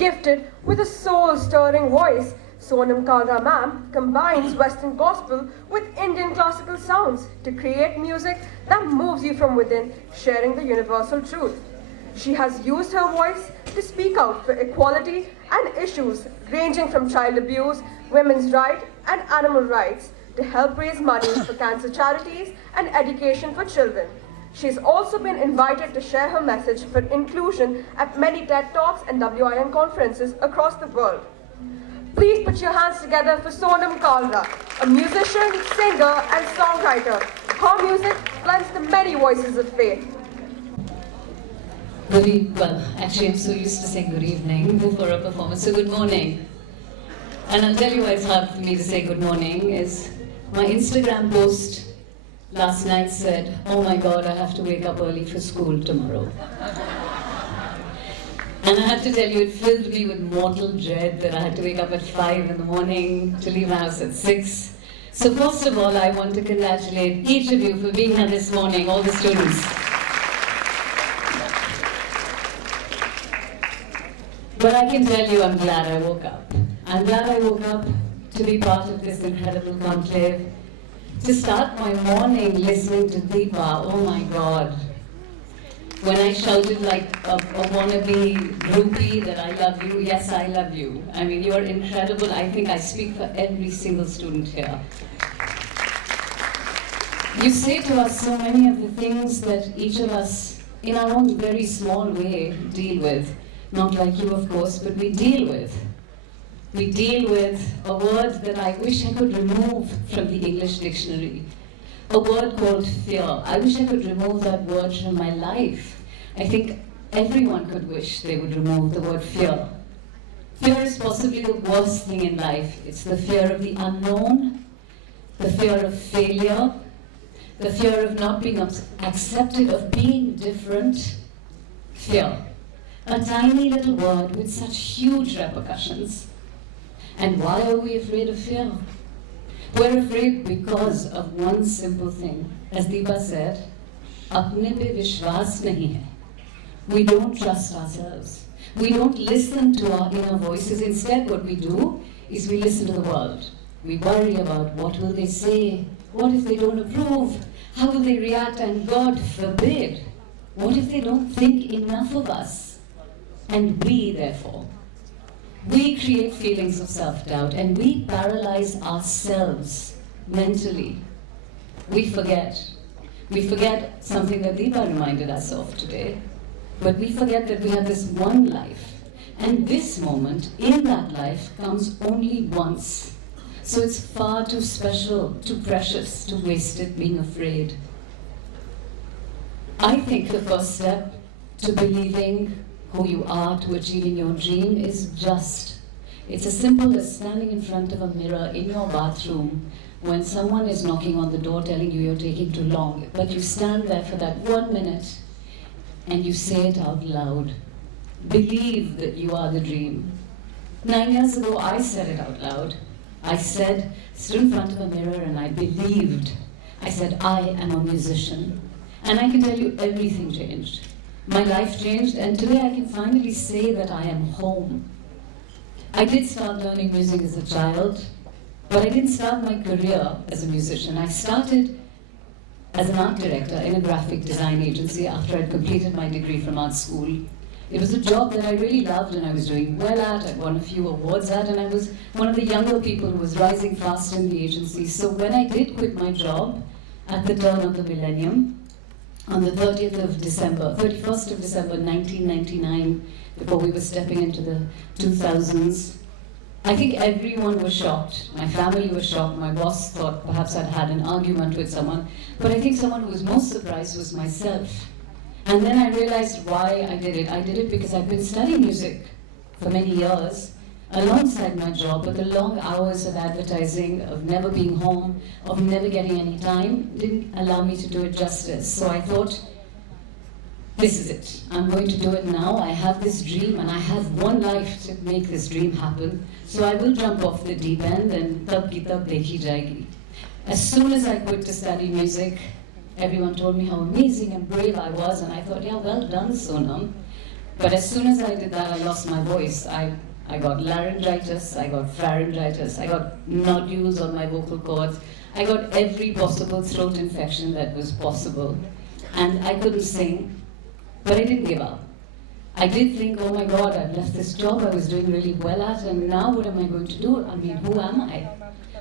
Gifted with a soul-stirring voice, Sonam Kalra ma'am combines Western gospel with Indian classical sounds to create music that moves you from within, sharing the universal truth. She has used her voice to speak out for equality and issues ranging from child abuse, women's rights, and animal rights to help raise money for cancer charities and education for children. She's also been invited to share her message for inclusion at many TED Talks and WIN conferences across the world. Please put your hands together for Sonam Kalra, a musician, singer, and songwriter. Her music blends the many voices of faith. Well, actually I'm so used to saying good evening before a performance, so good morning. And I'll tell you why it's hard for me to say good morning is my Instagram post last night said, oh my God, I have to wake up early for school tomorrow. And I have to tell you, it filled me with mortal dread that I had to wake up at 5 in the morning to leave my house at 6. So first of all, I want to congratulate each of you for being here this morning, all the students. But I can tell you I'm glad I woke up. I'm glad I woke up to be part of this incredible conclave, to start my morning listening to Deepa. Oh my God. When I shouted like a wannabe groupie that I love you, yes, I love you. I mean, you are incredible. I think I speak for every single student here. You say to us so many of the things that each of us, in our own very small way, deal with. Not like you, of course, but we deal with. We deal with a word that I wish I could remove from the English dictionary. A word called fear. I wish I could remove that word from my life. I think everyone could wish they would remove the word fear. Fear is possibly the worst thing in life. It's the fear of the unknown, the fear of failure, the fear of not being accepted, of being different. Fear. A tiny little word with such huge repercussions. And why are we afraid of fear? We're afraid because of one simple thing. As Deepa said, apne pe vishwas nahi hai. We don't trust ourselves. We don't listen to our inner voices. Instead, what we do is we listen to the world. We worry about what will they say, what if they don't approve, how will they react, and God forbid, what if they don't think enough of us? And we, therefore, we create feelings of self-doubt and we paralyze ourselves mentally. We forget. We forget something that Deepa reminded us of today. But we forget that we have this one life. And this moment in that life comes only once. So it's far too special, too precious to waste it being afraid. I think the first step to believing who you are, to achieving your dream is just. It's as simple as standing in front of a mirror in your bathroom when someone is knocking on the door telling you you're taking too long, but you stand there for that 1 minute and you say it out loud. Believe that you are the dream. 9 years ago, I said it out loud. I stood in front of a mirror and I believed. I said, I am a musician. And I can tell you everything changed. My life changed, and today I can finally say that I am home. I did start learning music as a child, but I didn't start my career as a musician. I started as an art director in a graphic design agency after I'd completed my degree from art school. It was a job that I really loved and I was doing well at. I'd won a few awards at, and I was one of the younger people who was rising fast in the agency. So when I did quit my job at the turn of the millennium, on the 31st of December 1999, before we were stepping into the 2000s, I think everyone was shocked. My family was shocked. My boss thought perhaps I'd had an argument with someone. But I think someone who was most surprised was myself. And then I realized why I did it. I did it because I'd been studying music for many years, alongside my job, but the long hours of advertising, of never being home, of never getting any time, didn't allow me to do it justice. So I thought, this is it. I'm going to do it now. I have this dream and I have one life to make this dream happen. So I will jump off the deep end and tab ki tab dekhi jayegi. As soon as I quit to study music, everyone told me how amazing and brave I was, and I thought, yeah, well done, Sonam. But as soon as I did that, I lost my voice. I got laryngitis, I got pharyngitis, I got nodules on my vocal cords, I got every possible throat infection that was possible. And I couldn't sing, but I didn't give up. I did think, oh my God, I've left this job I was doing really well at, and now what am I going to do? I mean, who am I?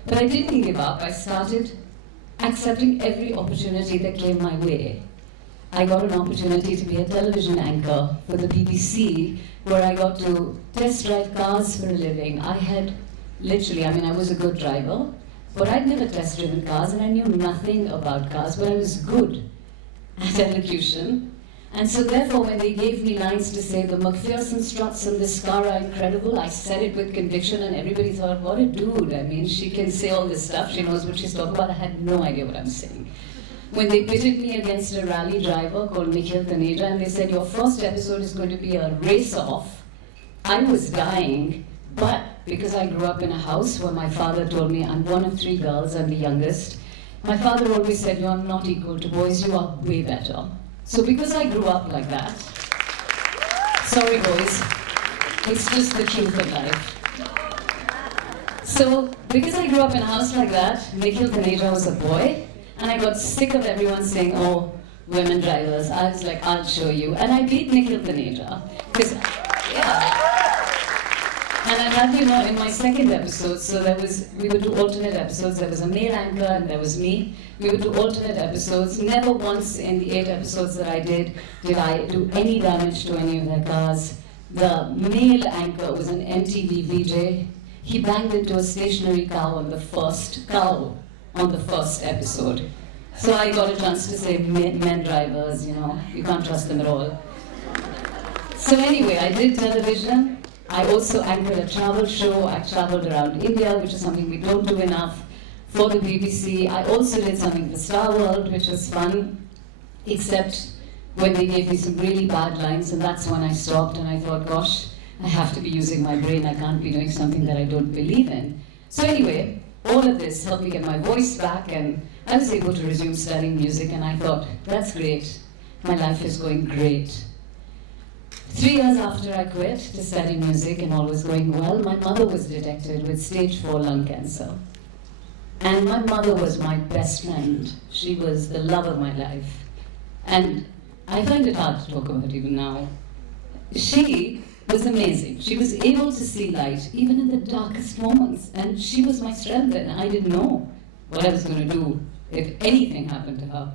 But I didn't give up. I started accepting every opportunity that came my way. I got an opportunity to be a television anchor for the BBC, where I got to test drive cars for a living. I had literally, I was a good driver, but I'd never test driven cars, and I knew nothing about cars, but I was good at elocution. And so therefore, when they gave me lines to say, the McPherson struts in this car are incredible, I said it with conviction, and everybody thought, what a dude. I mean, she can say all this stuff, she knows what she's talking about. I had no idea what I'm saying. When they pitted me against a rally driver called Nikhil Taneja, and they said, your first episode is going to be a race-off, I was dying, but because I grew up in a house where my father told me, I'm one of 3 girls, I'm the youngest, my father always said, you're not equal to boys, you are way better. So because I grew up like that, sorry boys, it's just the truth of life. So because I grew up in a house like that, Nikhil Taneja was a boy, and I got sick of everyone saying, oh, women drivers. I was like, I'll show you. And I beat Nikhil Taneja. Because, yeah. And I had, in my second episode, so we would do alternate episodes. There was a male anchor and there was me. We would do alternate episodes. Never once in the 8 episodes that I did I do any damage to any of their cars. The male anchor was an MTV VJ. He banged into a stationary cow on the first episode. So I got a chance to say men drivers, you can't trust them at all. So anyway, I did television. I also anchored a travel show. I traveled around India, which is something we don't do enough, for the BBC. I also did something for Star World, which was fun, except when they gave me some really bad lines, and that's when I stopped and I thought, gosh, I have to be using my brain. I can't be doing something that I don't believe in. So anyway, all of this helped me get my voice back, and I was able to resume studying music, and I thought, that's great. My life is going great. 3 years after I quit to study music and all was going well, my mother was detected with stage 4 lung cancer. And my mother was my best friend. She was the love of my life. And I find it hard to talk about even now. She was amazing. She was able to see light even in the darkest moments. And she was my strength, and I didn't know what I was going to do if anything happened to her.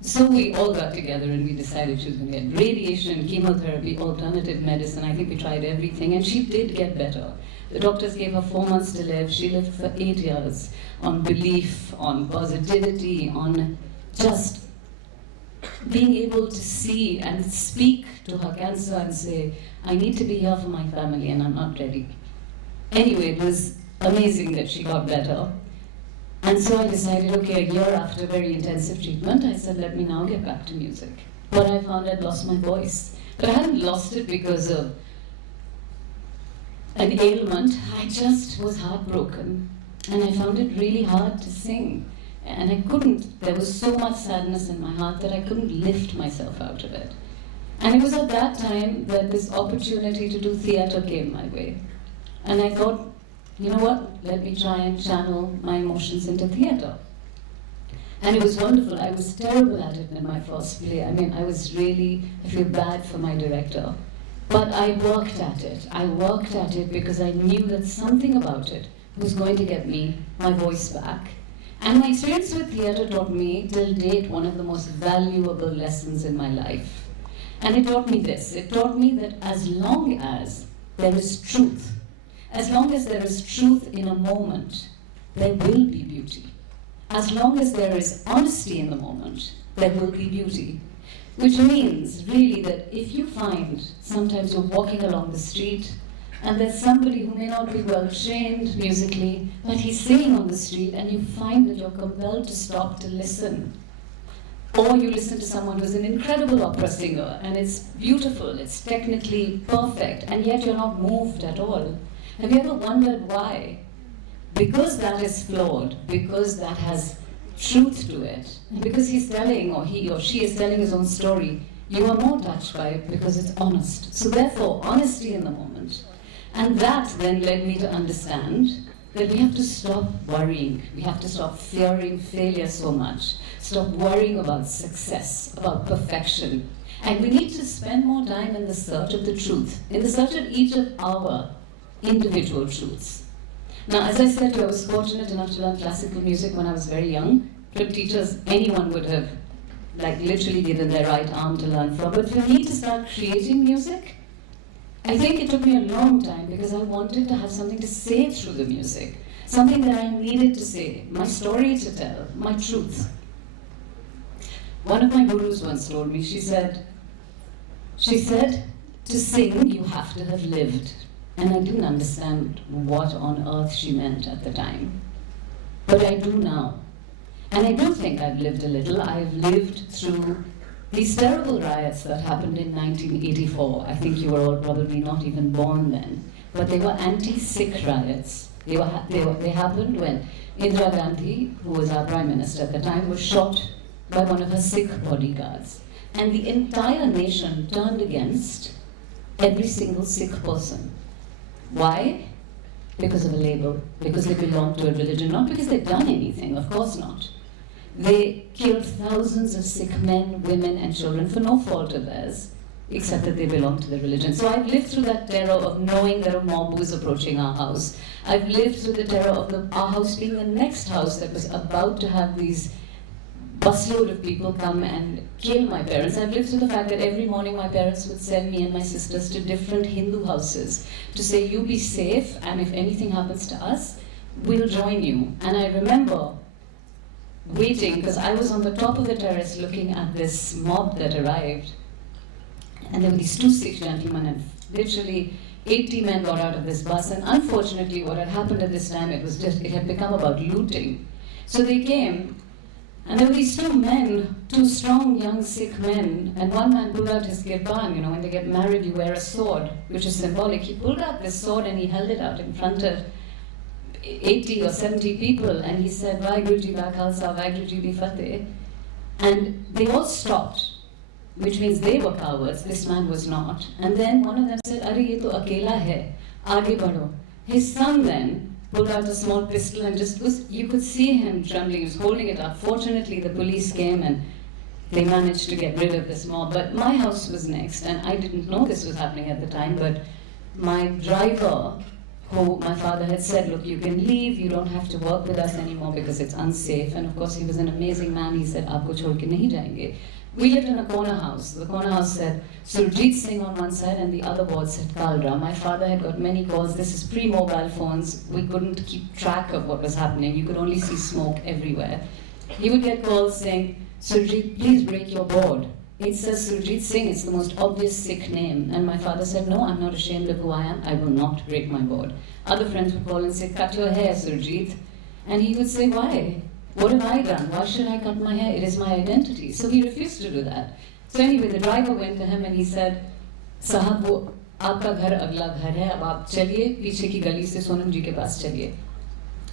So we all got together and we decided she was going to get radiation, chemotherapy, alternative medicine. I think we tried everything, and she did get better. The doctors gave her 4 months to live. She lived for 8 years on belief, on positivity, on just being able to see and speak to her cancer and say, I need to be here for my family and I'm not ready. Anyway, it was amazing that she got better. And so I decided, okay, a year after very intensive treatment, I said, let me now get back to music. But I found I'd lost my voice. But I hadn't lost it because of an ailment. I just was heartbroken. And I found it really hard to sing. And I couldn't, there was so much sadness in my heart that I couldn't lift myself out of it. And it was at that time that this opportunity to do theatre came my way. And I thought, you know what, let me try and channel my emotions into theatre. And it was wonderful. I was terrible at it in my first play. I feel bad for my director. But I worked at it. I worked at it because I knew that something about it was going to get me my voice back. And my experience with theatre taught me, till date, one of the most valuable lessons in my life. And it taught me this. It taught me that as long as there is truth, as long as there is truth in a moment, there will be beauty. As long as there is honesty in the moment, there will be beauty. Which means, really, that if you find, sometimes you're walking along the street, and there's somebody who may not be well trained musically, but he's singing on the street, and you find that you're compelled to stop to listen. Or you listen to someone who's an incredible opera singer, and it's beautiful, it's technically perfect, and yet you're not moved at all. Have you ever wondered why? Because that is flawed, because that has truth to it, and because he's telling, or he or she is telling his own story, you are more touched by it because it's honest. So therefore, honesty in the moment. And that then led me to understand that we have to stop worrying. We have to stop fearing failure so much. Stop worrying about success, about perfection. And we need to spend more time in the search of the truth, in the search of each of our individual truths. Now, as I said, I was fortunate enough to learn classical music when I was very young. From teachers, anyone would have literally given their right arm to learn from. But for me to start creating music, I think it took me a long time because I wanted to have something to say through the music, something that I needed to say, my story to tell, my truth. One of my gurus once told me, she said, to sing you have to have lived. And I didn't understand what on earth she meant at the time. But I do now. And I do think I've lived a little. I've lived through these terrible riots that happened in 1984. I think you were all probably not even born then. But they were anti-Sikh riots. They happened when Indira Gandhi, who was our Prime Minister at the time, was shot by one of her Sikh bodyguards. And the entire nation turned against every single Sikh person. Why? Because of a label, because they belonged to a religion, not because they'd done anything, of course not. They killed thousands of Sikh men, women, and children for no fault of theirs, except that they belonged to the religion. So I've lived through that terror of knowing that a mob was approaching our house. I've lived through the terror of our house being the next house that was about to have these busload of people come and kill my parents. I've lived through the fact that every morning my parents would send me and my sisters to different Hindu houses to say, you be safe, and if anything happens to us, we'll join you. And I remember waiting, because I was on the top of the terrace looking at this mob that arrived, and there were these two Sikh gentlemen, and literally 80 men got out of this bus, and unfortunately what had happened at this time, it had become about looting. So they came, and there were these two men, two strong young Sikh men, and one man pulled out his kirpan. You know, when they get married, you wear a sword, which is symbolic. He pulled out this sword and he held it out in front of 80 or 70 people, and he said, Vaheguru Ji Ka Khalsa, Vaheguru Ji Di Fateh. And they all stopped, which means they were cowards. This man was not. And then one of them said, Are ye to akela hai, aage badho. His son then pulled out a small pistol and you could see him trembling. He was holding it up. Fortunately, the police came and they managed to get rid of this mob. But my house was next, and I didn't know this was happening at the time, but my driver, who my father had said, look, you can leave, you don't have to work with us anymore because it's unsafe. And of course, he was an amazing man. He said, aapko chhod ke nahi jayenge. We lived in a corner house. The corner house said Surjit Singh on one side and the other board said Kalra. My father had got many calls. This is pre-mobile phones. We couldn't keep track of what was happening. You could only see smoke everywhere. He would get calls saying, Surjit, please break your board. It says Surjit Singh. It's the most obvious Sikh name. And my father said, no, I'm not ashamed of who I am. I will not break my board. Other friends would call and say, cut your hair, Surjit. And he would say, why? What have I done? Why should I cut my hair? It is my identity. So he refused to do that. So anyway, the driver went to him and he said, Sahab, wo aapka ghar agla ghar hai, ab aap chaliye, piche ki gali se Sonam ji ke paas chaliye.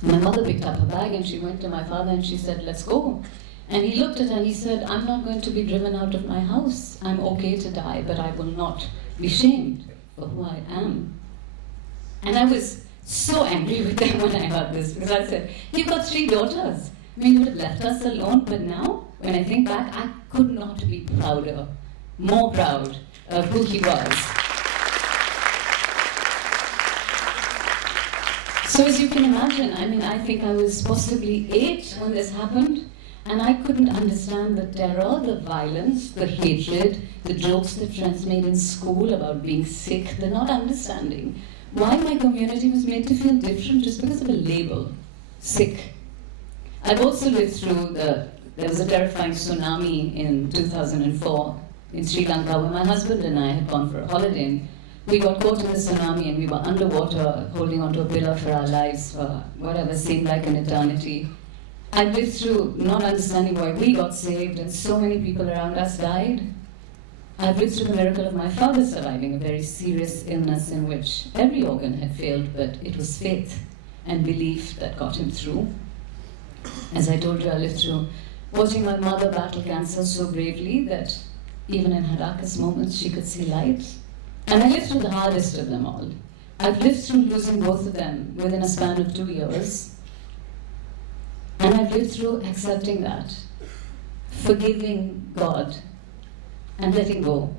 My mother picked up her bag and she went to my father and she said, let's go. And he looked at her and he said, I'm not going to be driven out of my house. I'm okay to die, but I will not be shamed for who I am. And I was so angry with them when I heard this, because I said, you've got 3 daughters. I mean, you would have left us alone, but now, when I think back, I could not be prouder, more proud of who he was. So as you can imagine, I mean, I think I was possibly 8 when this happened, and I couldn't understand the terror, the violence, the hatred, the jokes that friends made in school about being sick, the not understanding why my community was made to feel different just because of a label, sick. I've also lived through there was a terrifying tsunami in 2004 in Sri Lanka where my husband and I had gone for a holiday. We got caught in the tsunami and we were underwater holding onto a pillar for our lives for whatever seemed like an eternity. I've lived through not understanding why we got saved and so many people around us died. I've lived through the miracle of my father surviving a very serious illness in which every organ had failed, but it was faith and belief that got him through. As I told you, I lived through watching my mother battle cancer so bravely that Even in her darkest moments, she could see light. And I lived through the hardest of them all. I've lived through losing both of them within a span of 2 years. And I've lived through accepting that, forgiving God, and letting go.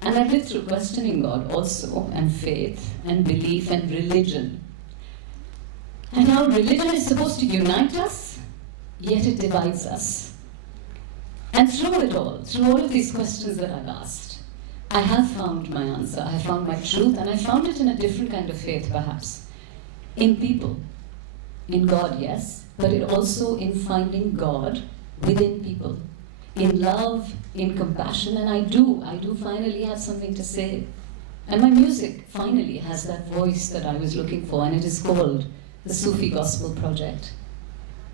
And I've lived through questioning God also, and faith, and belief, and religion. And how religion is supposed to unite us, yet it divides us. And through it all, through all of these questions that I've asked, I have found my answer, I have found my truth, and I found it in a different kind of faith, perhaps. In people. In God, yes, but it also in finding God within people. In love, in compassion, and I do finally have something to say. And my music finally has that voice that I was looking for, and it is called the Sufi Gospel Project.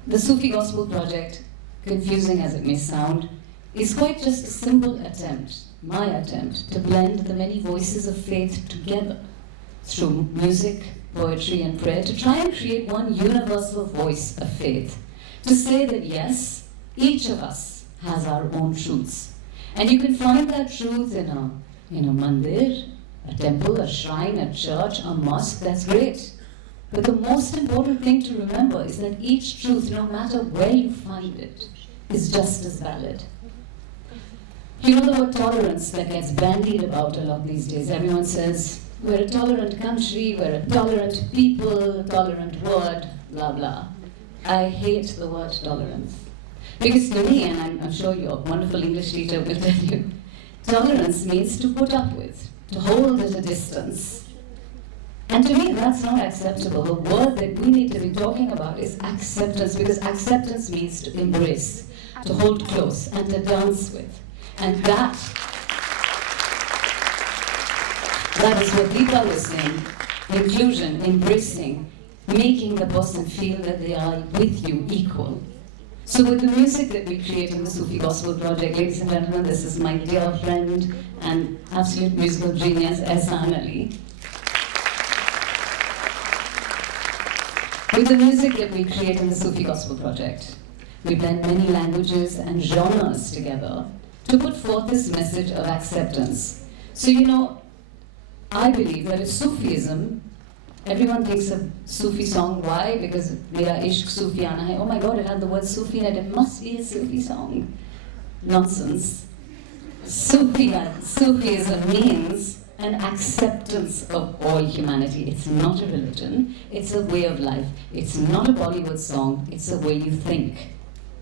The Sufi Gospel Project, confusing as it may sound, is quite just a simple attempt, my attempt, to blend the many voices of faith together through music, poetry, and prayer to try and create one universal voice of faith. To say that yes, each of us has our own truths. And you can find that truth in a mandir, a temple, a shrine, a church, a mosque, that's great. But the most important thing to remember is that each truth, no matter where you find it, is just as valid. You know the word tolerance that gets bandied about a lot these days. Everyone says, we're a tolerant country, we're a tolerant people, a tolerant word, blah, blah. I hate the word tolerance. Because to me, and I'm sure your wonderful English teacher will tell you, tolerance means to put up with, to hold at a distance. And to me, that's not acceptable. The word that we need to be talking about is acceptance, because acceptance means to embrace, to hold close, and to dance with. And that is what Deepa was saying. Inclusion, embracing, making the person feel that they are with you equal. So with the music that we create in the Sufi Gospel Project, ladies and gentlemen, this is my dear friend and absolute musical genius, Ehsan Ali. With the music that we create in the Sufi Gospel Project, we blend many languages and genres together to put forth this message of acceptance. So I believe that if Sufism, everyone thinks of Sufi song, why? Because Mera Ishq Sufiana hai. Oh my God, it had the word Sufi in it, it must be a Sufi song. Nonsense. Sufism means an acceptance of all humanity. It's not a religion, it's a way of life. It's not a Bollywood song, it's a way you think.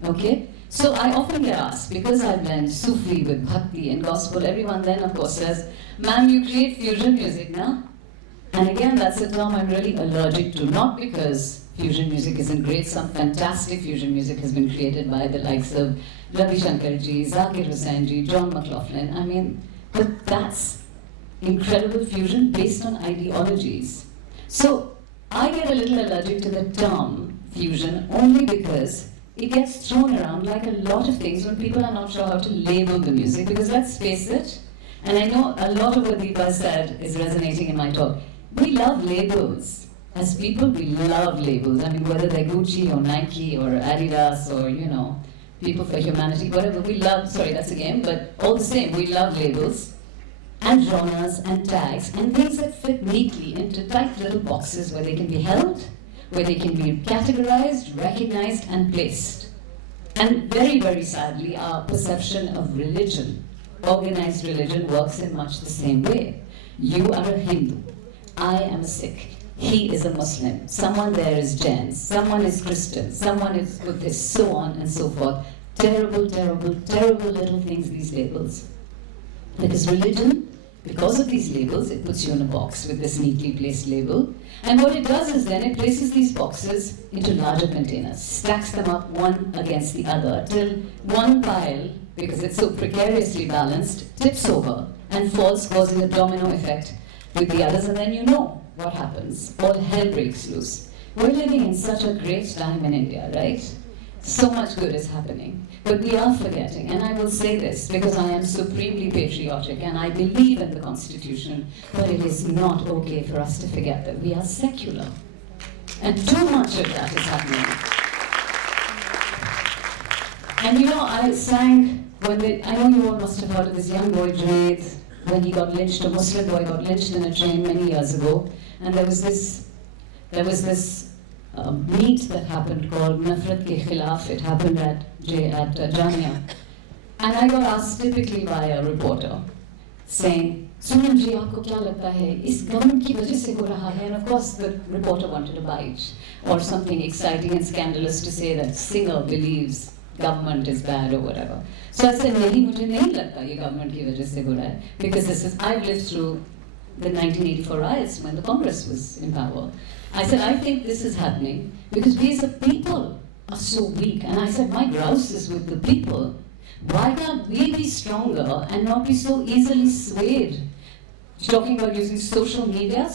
Okay? So I often get asked, because I blend Sufi with Bhakti and Gospel, everyone then of course says, ma'am, you create fusion music now? And again, that's a term I'm really allergic to, not because fusion music isn't great. Some fantastic fusion music has been created by the likes of Ravi Shankar ji, Zakir Hussain ji, John McLaughlin. But that's incredible fusion based on ideologies. So I get a little allergic to the term fusion only because it gets thrown around like a lot of things when people are not sure how to label the music. Because let's face it, and I know a lot of what Deepa said is resonating in my talk. We love labels. As people, we love labels. I mean, whether they're Gucci or Nike or Adidas or, People for Humanity, whatever, we love, sorry, that's a game, but all the same, we love labels and genres and tags and things that fit neatly into tight little boxes where they can be held, where they can be categorized, recognized, and placed. And very, very sadly, our perception of religion, organized religion, works in much the same way. You are a Hindu. I am a Sikh. He is a Muslim. Someone there is Jain. Someone is Christian. Someone is Buddhist. So on and so forth. Terrible, terrible, terrible little things, these labels. Because religion, because of these labels, it puts you in a box with this neatly placed label. And what it does is then it places these boxes into larger containers, stacks them up one against the other till one pile, because it's so precariously balanced, tips over and falls, causing a domino effect with the others, and then what happens. All hell breaks loose. We're living in such a great time in India, right? So much good is happening. But we are forgetting, and I will say this because I am supremely patriotic and I believe in the Constitution, but it is not okay for us to forget that we are secular. And too much of that is happening. And you know, I sang I know you all must have heard of this young boy, Junaid, when he got lynched, a Muslim boy got lynched in a train many years ago. And there was this meet that happened called Nafrat Ke Khilaf. It happened at Jamia. And I got asked typically by a reporter, saying, Sonam ji, aapko kya lagta hai? Is government ki wajah se ho raha hai? And of course the reporter wanted a bite, or something exciting and scandalous to say that Singer believes government is bad or whateve. So I said, nahi, mujhe nahi lagta ye government ki wajah se ho raha hai. Because I've lived through the 1984 riots when the Congress was in power. I said, I think this is happening because we as a people are so weak. And I said, my grouse is with the people. Why can't we be stronger and not be so easily swayed? Talking about using social media,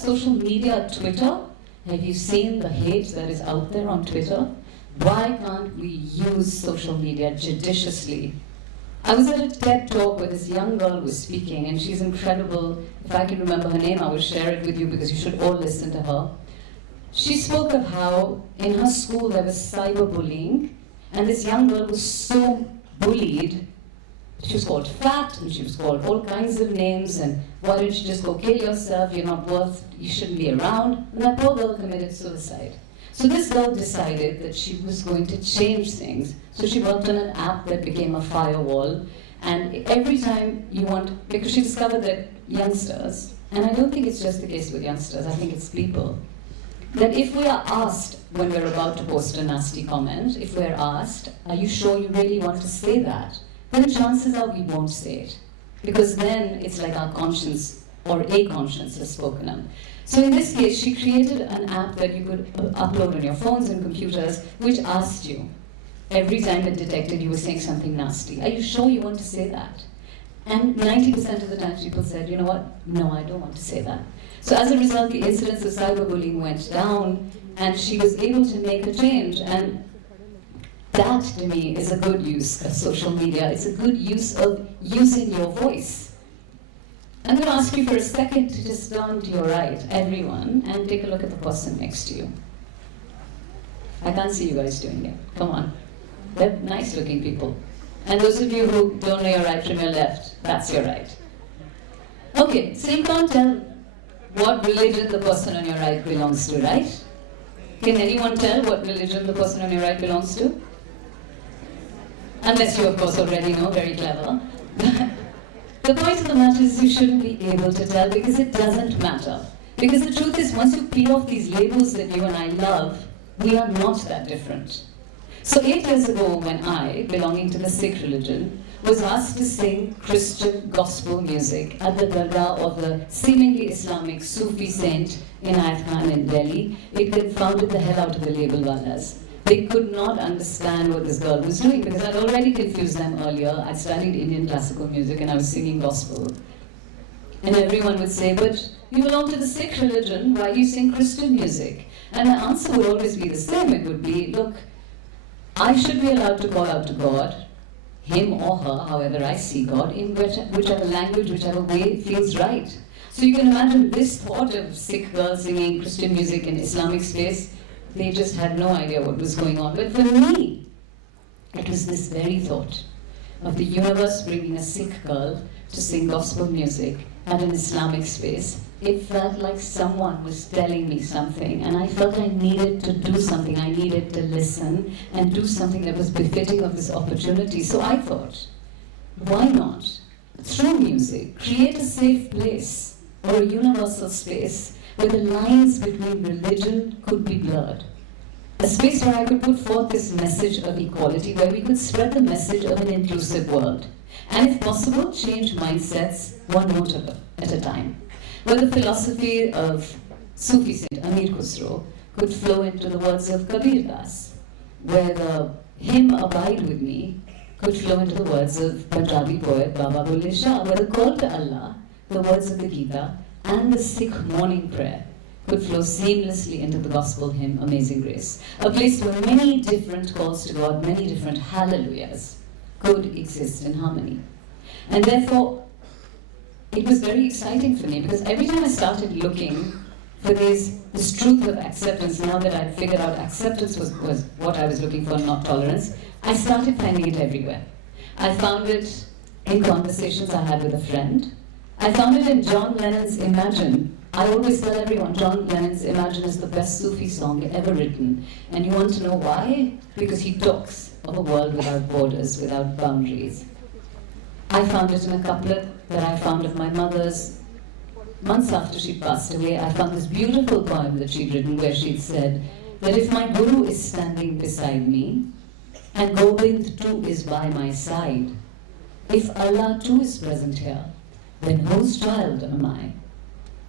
Twitter. Have you seen the hate that is out there on Twitter? Why can't we use social media judiciously? I was at a TED talk where this young girl was speaking, and she's incredible. If I can remember her name, I will share it with you because you should all listen to her. She spoke of how in her school there was cyberbullying, and this young girl was so bullied. She was called fat, and she was called all kinds of names, and why don't you just go kill yourself, you're not worth, you shouldn't be around. And that poor girl committed suicide. So this girl decided that she was going to change things. So she worked on an app that became a firewall, and every time because she discovered that youngsters, and I don't think it's just the case with youngsters, I think it's people, that if we are asked when we're about to post a nasty comment, if we're asked, are you sure you really want to say that? Then chances are we won't say it. Because then it's like our conscience, or a conscience has spoken up. So in this case, she created an app that you could upload on your phones and computers, which asked you, every time it detected you were saying something nasty, are you sure you want to say that? And 90% of the time people said, you know what, no, I don't want to say that. So as a result, the incidence of cyberbullying went down, and she was able to make a change. And that, to me, is a good use of social media. It's a good use of using your voice. I'm going to ask you for a second to just turn to your right, everyone, and take a look at the person next to you. I can't see you guys doing it. Come on. They're nice-looking people. And those of you who don't know your right from your left, that's your right. Okay, so you can't tell what religion the person on your right belongs to, right? Can anyone tell what religion the person on your right belongs to? Unless you, of course, already know, very clever. The point of the matter is you shouldn't be able to tell because it doesn't matter. Because the truth is, once you peel off these labels that you and I love, we are not that different. So 8 years ago, when I, belonging to the Sikh religion, was asked to sing Christian gospel music at the dargah of the seemingly Islamic Sufi saint Inayat Khan in Delhi, it confounded the hell out of the label walas. They could not understand what this girl was doing because I'd already confused them earlier. I'd studied Indian classical music and I was singing gospel. And everyone would say, but you belong to the Sikh religion, why do you sing Christian music? And the answer would always be the same. It would be, look, I should be allowed to call out to God, him or her, however I see God, in whichever language, whichever way feels right. So you can imagine this thought of Sikh girls singing Christian music in Islamic space. They just had no idea what was going on. But for me, it was this very thought of the universe bringing a Sikh girl to sing gospel music at an Islamic space. It felt like someone was telling me something, and I felt I needed to do something. I needed to listen and do something that was befitting of this opportunity. So I thought, why not, through music, create a safe place or a universal space where the lines between religion could be blurred. A space where I could put forth this message of equality, where we could spread the message of an inclusive world. And if possible, change mindsets one note at a time. Where the philosophy of Sufi Singer, Amir Khusro, could flow into the words of Kabir Das. Where the hymn Abide With Me could flow into the words of Punjabi poet Baba Bulle Shah. Where the call to Allah, the words of the Gita, and the Sikh morning prayer could flow seamlessly into the gospel hymn, Amazing Grace. A place where many different calls to God, many different hallelujahs could exist in harmony. And therefore, it was very exciting for me because every time I started looking for this truth of acceptance, now that I'd figured out acceptance was what I was looking for, not tolerance, I started finding it everywhere. I found it in conversations I had with a friend. I found it in John Lennon's Imagine. I always tell everyone, John Lennon's Imagine is the best Sufi song ever written. And you want to know why? Because he talks of a world without borders, without boundaries. I found it in a couplet that I found of my mother's. Months after she passed away, I found this beautiful poem that she'd written where she'd said that if my Guru is standing beside me, and Gobind too is by my side, if Allah too is present here, then whose child am I?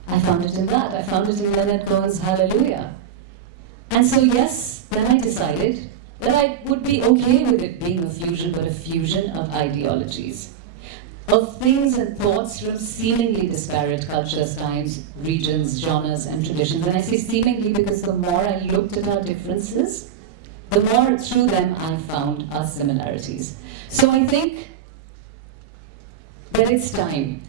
I found it in that. I found it in Leonard Cohen's Hallelujah. And so yes, then I decided that I would be okay with it being a fusion, but a fusion of ideologies, of things and thoughts from seemingly disparate cultures, times, regions, genres, and traditions. And I say seemingly because the more I looked at our differences, the more through them I found our similarities. So I think that it's time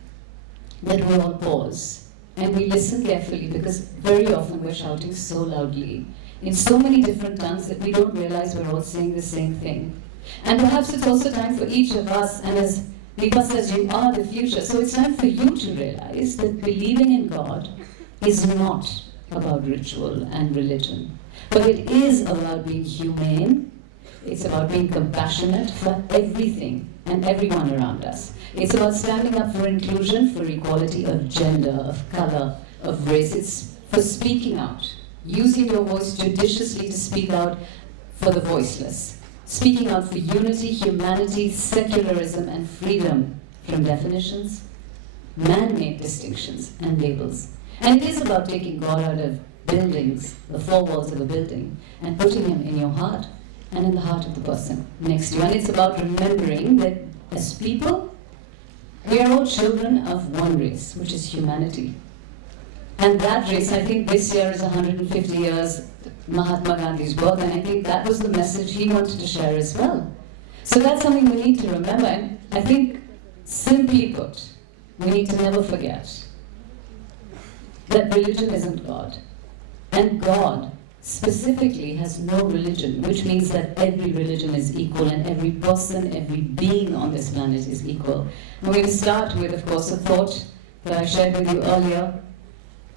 that we all pause and we listen carefully, because very often we're shouting so loudly in so many different tongues that we don't realize we're all saying the same thing. And perhaps it's also time for each of us, and as Deepa says, you are the future, so it's time for you to realize that believing in God is not about ritual and religion, but it is about being humane. It's about being compassionate for everything and everyone around us. It's about standing up for inclusion, for equality of gender, of color, of race. It's for speaking out, using your voice judiciously to speak out for the voiceless, speaking out for unity, humanity, secularism, and freedom from definitions, man-made distinctions, and labels. And it is about taking God out of buildings, the four walls of a building, and putting him in your heart and in the heart of the person next to you. And it's about remembering that as people, we are all children of one race, which is humanity. And that race, I think this year is 150 years Mahatma Gandhi's birth, and I think that was the message he wanted to share as well. So that's something we need to remember, and I think, simply put, we need to never forget that religion isn't God. And God specifically has no religion, which means that every religion is equal and every person, every being on this planet is equal. I'm going to start with, of course, a thought that I shared with you earlier,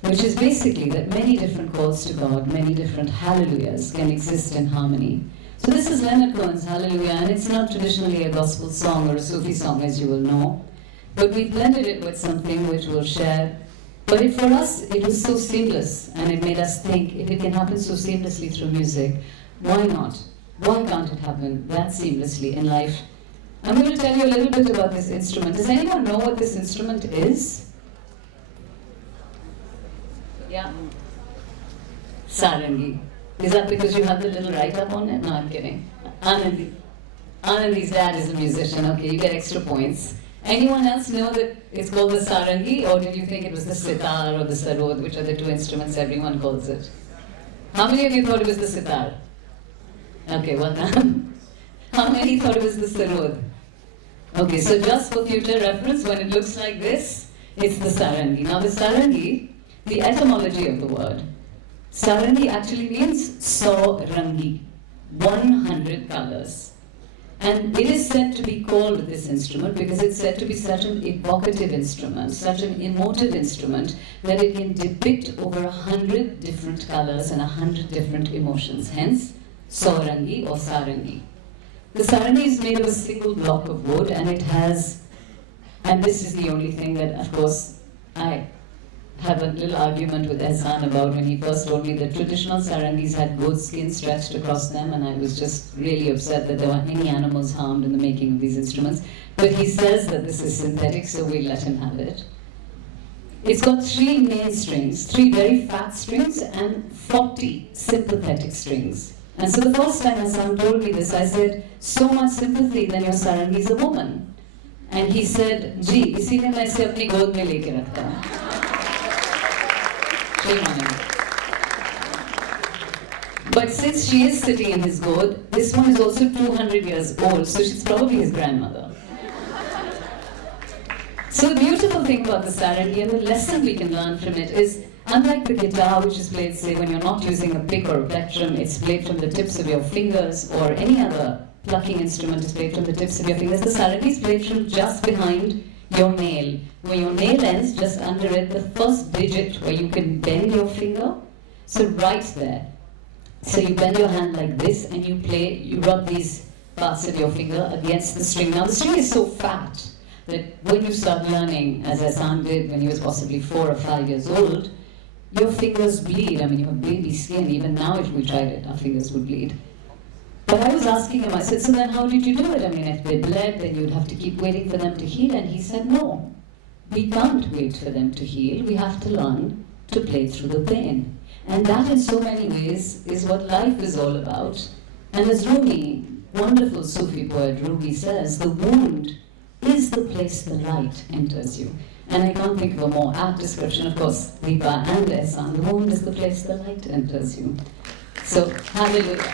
which is basically that many different calls to God, many different hallelujahs can exist in harmony. So this is Leonard Cohen's Hallelujah, and it's not traditionally a gospel song or a Sufi song, as you will know, but we blended it with something which we'll share. But for us, it was so seamless, and it made us think, if it can happen so seamlessly through music, why not? Why can't it happen that seamlessly in life? I'm going to tell you a little bit about this instrument. Does anyone know what this instrument is? Yeah? Sarangi. Is that because you have the little write-up on it? No, I'm kidding. Anandi's dad is a musician. Okay, you get extra points. Anyone else know that it's called the sarangi, or did you think it was the sitar or the sarod, which are the two instruments everyone calls it? How many of you thought it was the sitar? Okay, well done. How many thought it was the sarod? Okay, so just for future reference, when it looks like this, it's the sarangi. Now the sarangi, the etymology of the word, sarangi actually means so-rangi, 100 colors. And it is said to be called this instrument because it's said to be such an evocative instrument, such an emotive instrument, that it can depict over 100 different colors and 100 different emotions. Hence, Saurangi or Sarangi. The Sarangi is made of a single block of wood, and it has, and this is the only thing that, of course, I have a little argument with Ehsan about when he first told me that traditional sarangis had goat skin stretched across them, and I was just really upset that there were any animals harmed in the making of these instruments. But he says that this is synthetic, so we let him have it. It's got 3 main strings, 3 very fat strings, and 40 sympathetic strings. And so the first time Ehsan told me this, I said, so much sympathy, then your sarangi is a woman. And he said, जी, इसीलिए मैं इसे अपनी गोद में लेके रखता हूँ. But since she is sitting in his god, this one is also 200 years old, so she's probably his grandmother. So the beautiful thing about the sarangi, and the lesson we can learn from it, is unlike the guitar, which is played, say, when you're not using a pick or a plectrum, it's played from the tips of your fingers or any other plucking instrument is played from the tips of your fingers. The saragi is played from just behind your nail. Where your nail ends, just under it, the first digit where you can bend your finger. So right there. So you bend your hand like this and you play, you rub these parts of your finger against the string. Now the string is so fat that when you start learning, as Ehsan did when he was possibly 4 or 5 years old, your fingers bleed. I mean, you have baby skin. Even now, if we tried it, our fingers would bleed. But I was asking him, I said, so then how did you do it? I mean, if they bled, then you'd have to keep waiting for them to heal. And he said, no, we can't wait for them to heal. We have to learn to play through the pain. And that, in so many ways, is what life is all about. And as Rumi, wonderful Sufi poet Rumi says, the wound is the place the light enters you. And I can't think of a more apt description, of course, Deepa and Ehsan. The wound is the place the light enters you. So, hallelujah.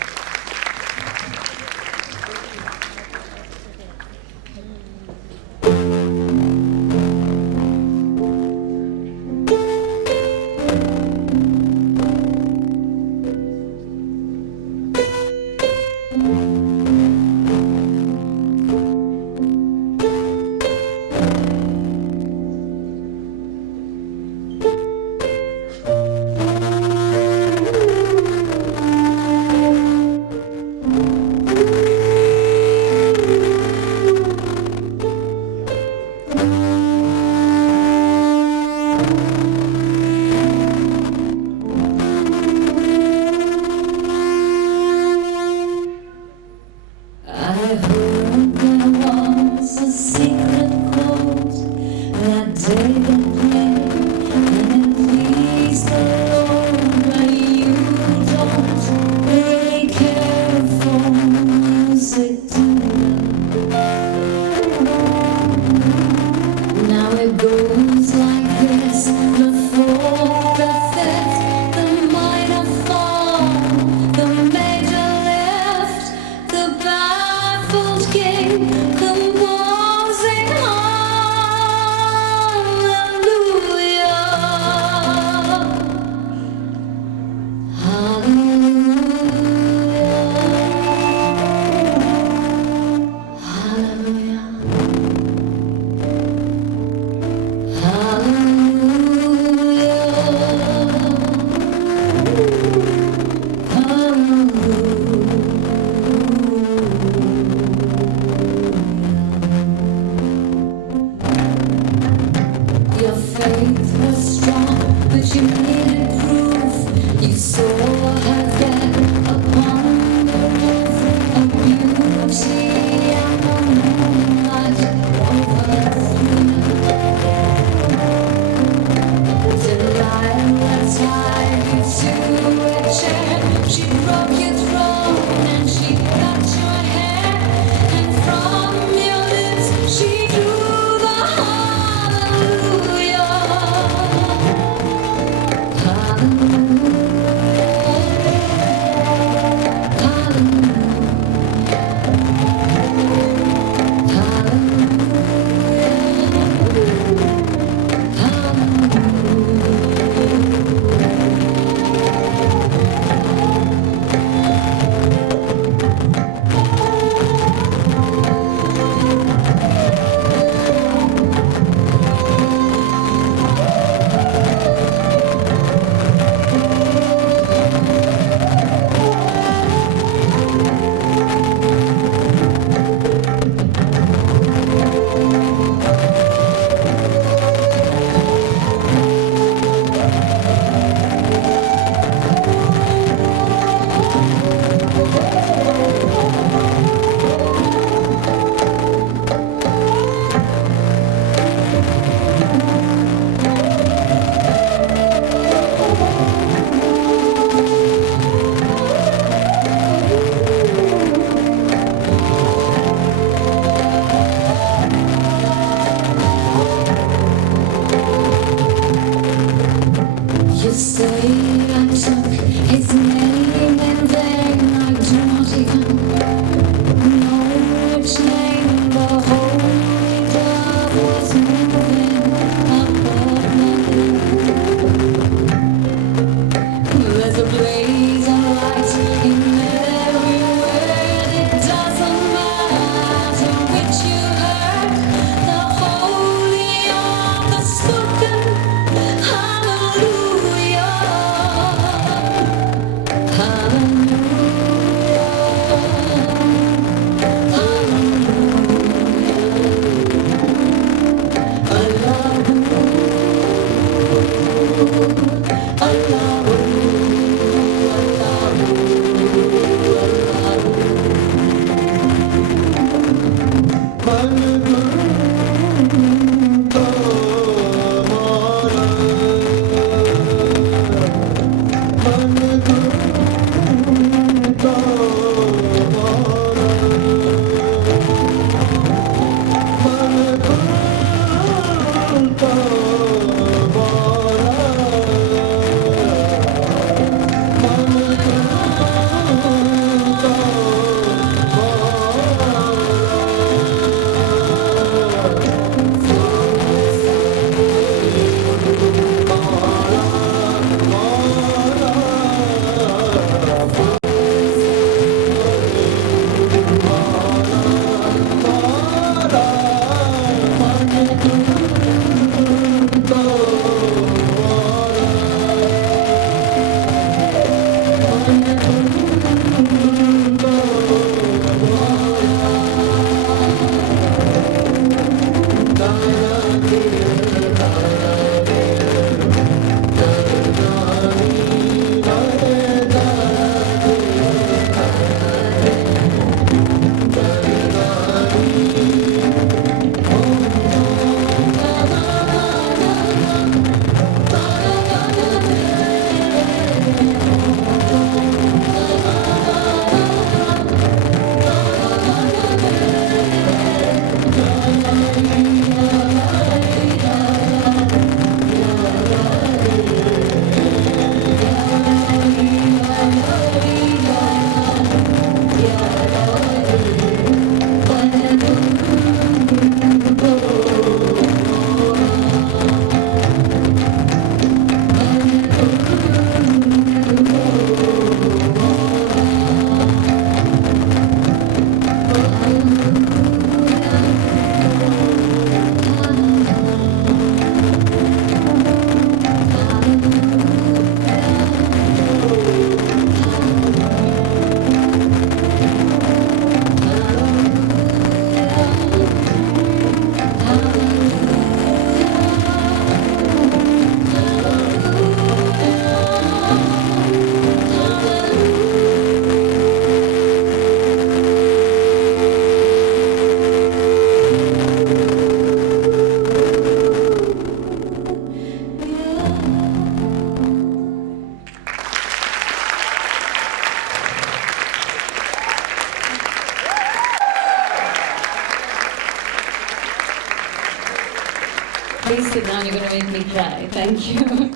Please sit down, you're going to make me cry. Thank you.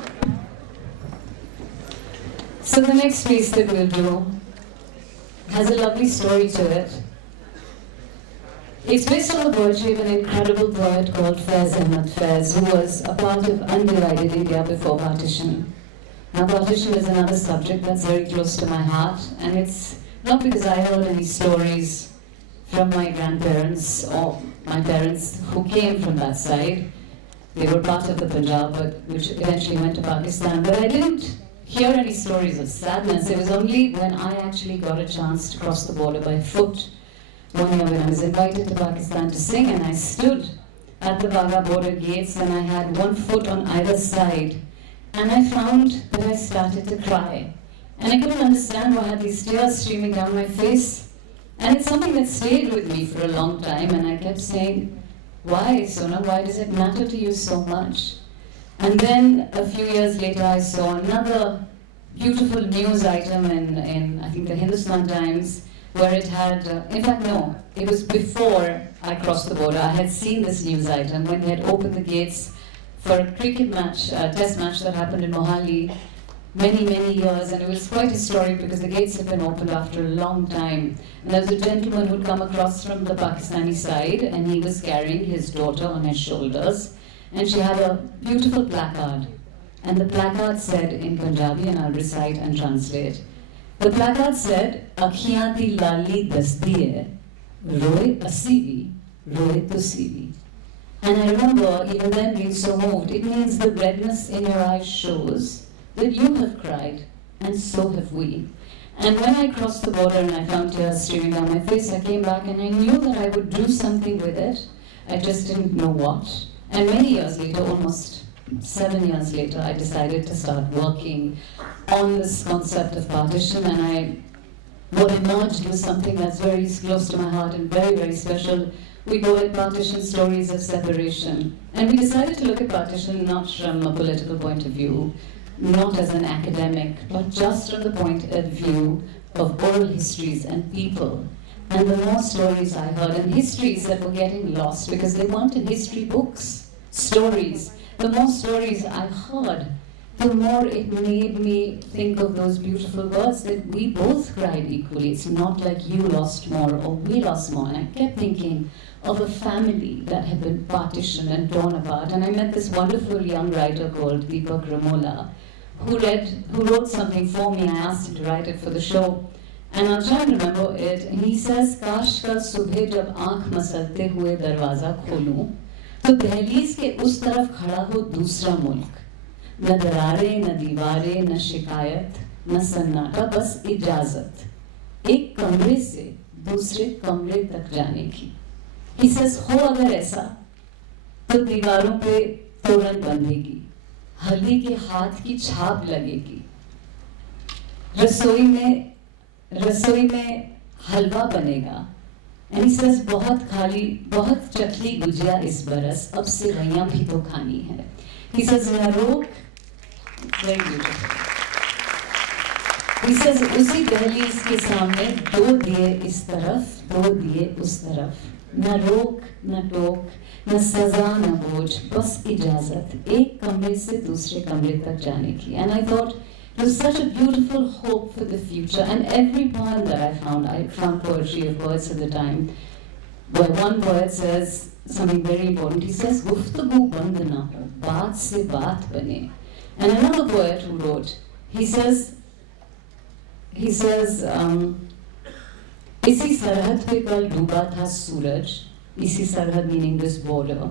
So the next piece that we'll do has a lovely story to it. It's based on the poetry of an incredible poet called Faiz Ahmad Faiz, who was a part of undivided India before partition. Now, partition is another subject that's very close to my heart, and it's not because I heard any stories from my grandparents or my parents who came from that side. They were part of the Punjab, which eventually went to Pakistan. But I didn't hear any stories of sadness. It was only when I actually got a chance to cross the border by foot one year when I was invited to Pakistan to sing, and I stood at the Wagah border gates and I had one foot on either side, and I found that I started to cry. And I couldn't understand why I had these tears streaming down my face. And it's something that stayed with me for a long time, and I kept saying, why, Sonam, why does it matter to you so much? And then a few years later I saw another beautiful news item in I think the Hindustan Times, where it had, in fact no, it was before I crossed the border. I had seen this news item when they had opened the gates for a cricket match, a test match that happened in Mohali many, many years, and it was quite historic because the gates had been opened after a long time. And there was a gentleman who'd come across from the Pakistani side, and he was carrying his daughter on his shoulders, and she had a beautiful placard. And the placard said in Punjabi, and I'll recite and translate. The placard said, "Akhiyan di lali dasdi hai, roe asivi, roe tusivi." And I remember even then being so moved. It means the redness in your eyes shows that you have cried, and so have we. And when I crossed the border and I found tears streaming down my face, I came back and I knew that I would do something with it. I just didn't know what. And many years later, almost 7 years later, I decided to start working on this concept of partition, and what emerged was something that's very close to my heart and very, very special. We call it Partition Stories of Separation. And we decided to look at partition not from a political point of view, not as an academic, but just from the point of view of oral histories and people. And the more stories I heard, and histories that were getting lost because they weren't in history books, stories, the more stories I heard, the more it made me think of those beautiful words that we both cried equally. It's not like you lost more or we lost more. And I kept thinking of a family that had been partitioned and torn apart. And I met this wonderful young writer called Deepak Ramola, who wrote something for me. I asked him to write it for the show. And I'll try and remember it. And he says, "Kash kal subhe jab aankh masalte hue darwaza kholu, तो दहलीज के उस तरफ खड़ा हो दूसरा मुल्क, न दरारे न दीवारे न शिकायत न सन्नाटा, बस इजाजत एक कमरे से दूसरे कमरे तक जाने की." He says, हो अगर ऐसा तो दीवारों पे तोरण बंधेगी, हल्दी के हाथ की छाप लगेगी, रसोई में हलवा बनेगा. And he says, बहुत खाली बहुत चखली गुजिया इस बरस, अब से वैयां भी तो खानी है. He says, नरोक, very beautiful. He says, उसी दहलीज के सामने दो दिए इस तरफ, दो दिए उस तरफ, न रोक न टोक न सजा न बोझ, बस इजाजत एक कमरे से दूसरे कमरे तक जाने की. And I thought, it was such a beautiful hope for the future. And every poem that I found poetry of poets at the time, where one poet says something very important. He says, "Guftagoo band na ho, baat se baat bane." And another poet who wrote, he says, "Isi sarhad pe kal डूबा था सूरज," isi sarhad meaning this border,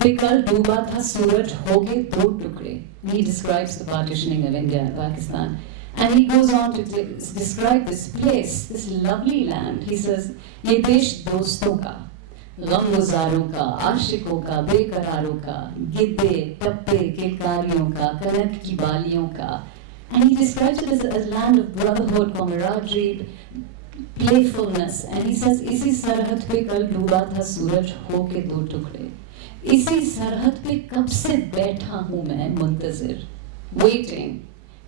"पे कल डूबा था सूरज हो गए दो टुकड़े." He describes the partitioning of India and Pakistan. And he goes on to describe this place, this lovely land. He says, "ये देश दोस्तों का, गम गुजारों का, आशिकों का, बेकरारों का, गिद्दे, टप्पे, किलकारियों का, कनक की बालियों का." And he describes it as a land of brotherhood, camaraderie, playfulness. And he says, "इसी सरहद पे कल डूबा था सूरज हो के दो टुकड़े." इसी सरहद पे कब से बैठा हूँ मैं मुंतजिर, waiting,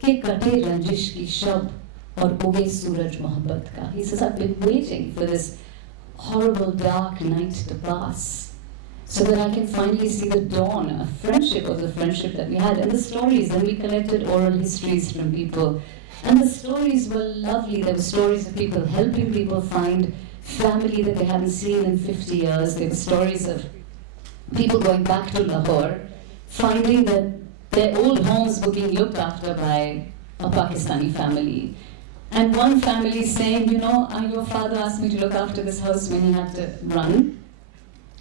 कि कटे रंजिश की शब और उगे सूरज मोहब्बत का. He says, "I've been waiting for this horrible dark night to pass." so that I can finally see the dawn of friendship, of the friendship that we had. And the stories, then we collected oral histories from people. And the stories were lovely. There were stories of people helping people find family that they hadn't seen in 50 years. There were stories of people going back to Lahore, finding that their old homes were being looked after by a Pakistani family. And one family saying, you know, your father asked me to look after this house when he had to run.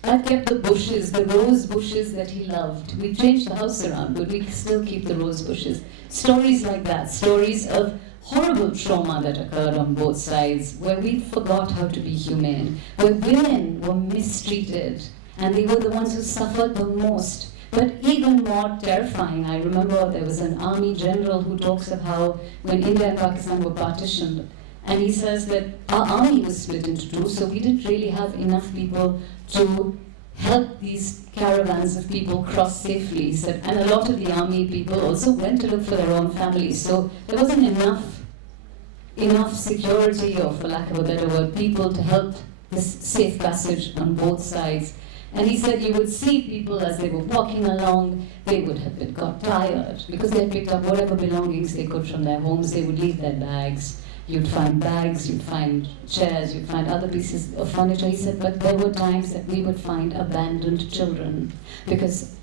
I've kept the bushes, the rose bushes that he loved. We changed the house around, but we still keep the rose bushes. Stories like that, stories of horrible trauma that occurred on both sides, where we forgot how to be humane, where women were mistreated, and they were the ones who suffered the most. But even more terrifying, I remember there was an army general who talks of how when India and Pakistan were partitioned, and he says that our army was split into two, so we didn't really have enough people to help these caravans of people cross safely. He said, and a lot of the army people also went to look for their own families, so there wasn't enough security, or for lack of a better word, people to help this safe passage on both sides. And he said you would see people as they were walking along, they would have got tired because they had picked up whatever belongings they could from their homes. They would leave their bags. You'd find bags, you'd find chairs, you'd find other pieces of furniture. He said, but there were times that we would find abandoned children because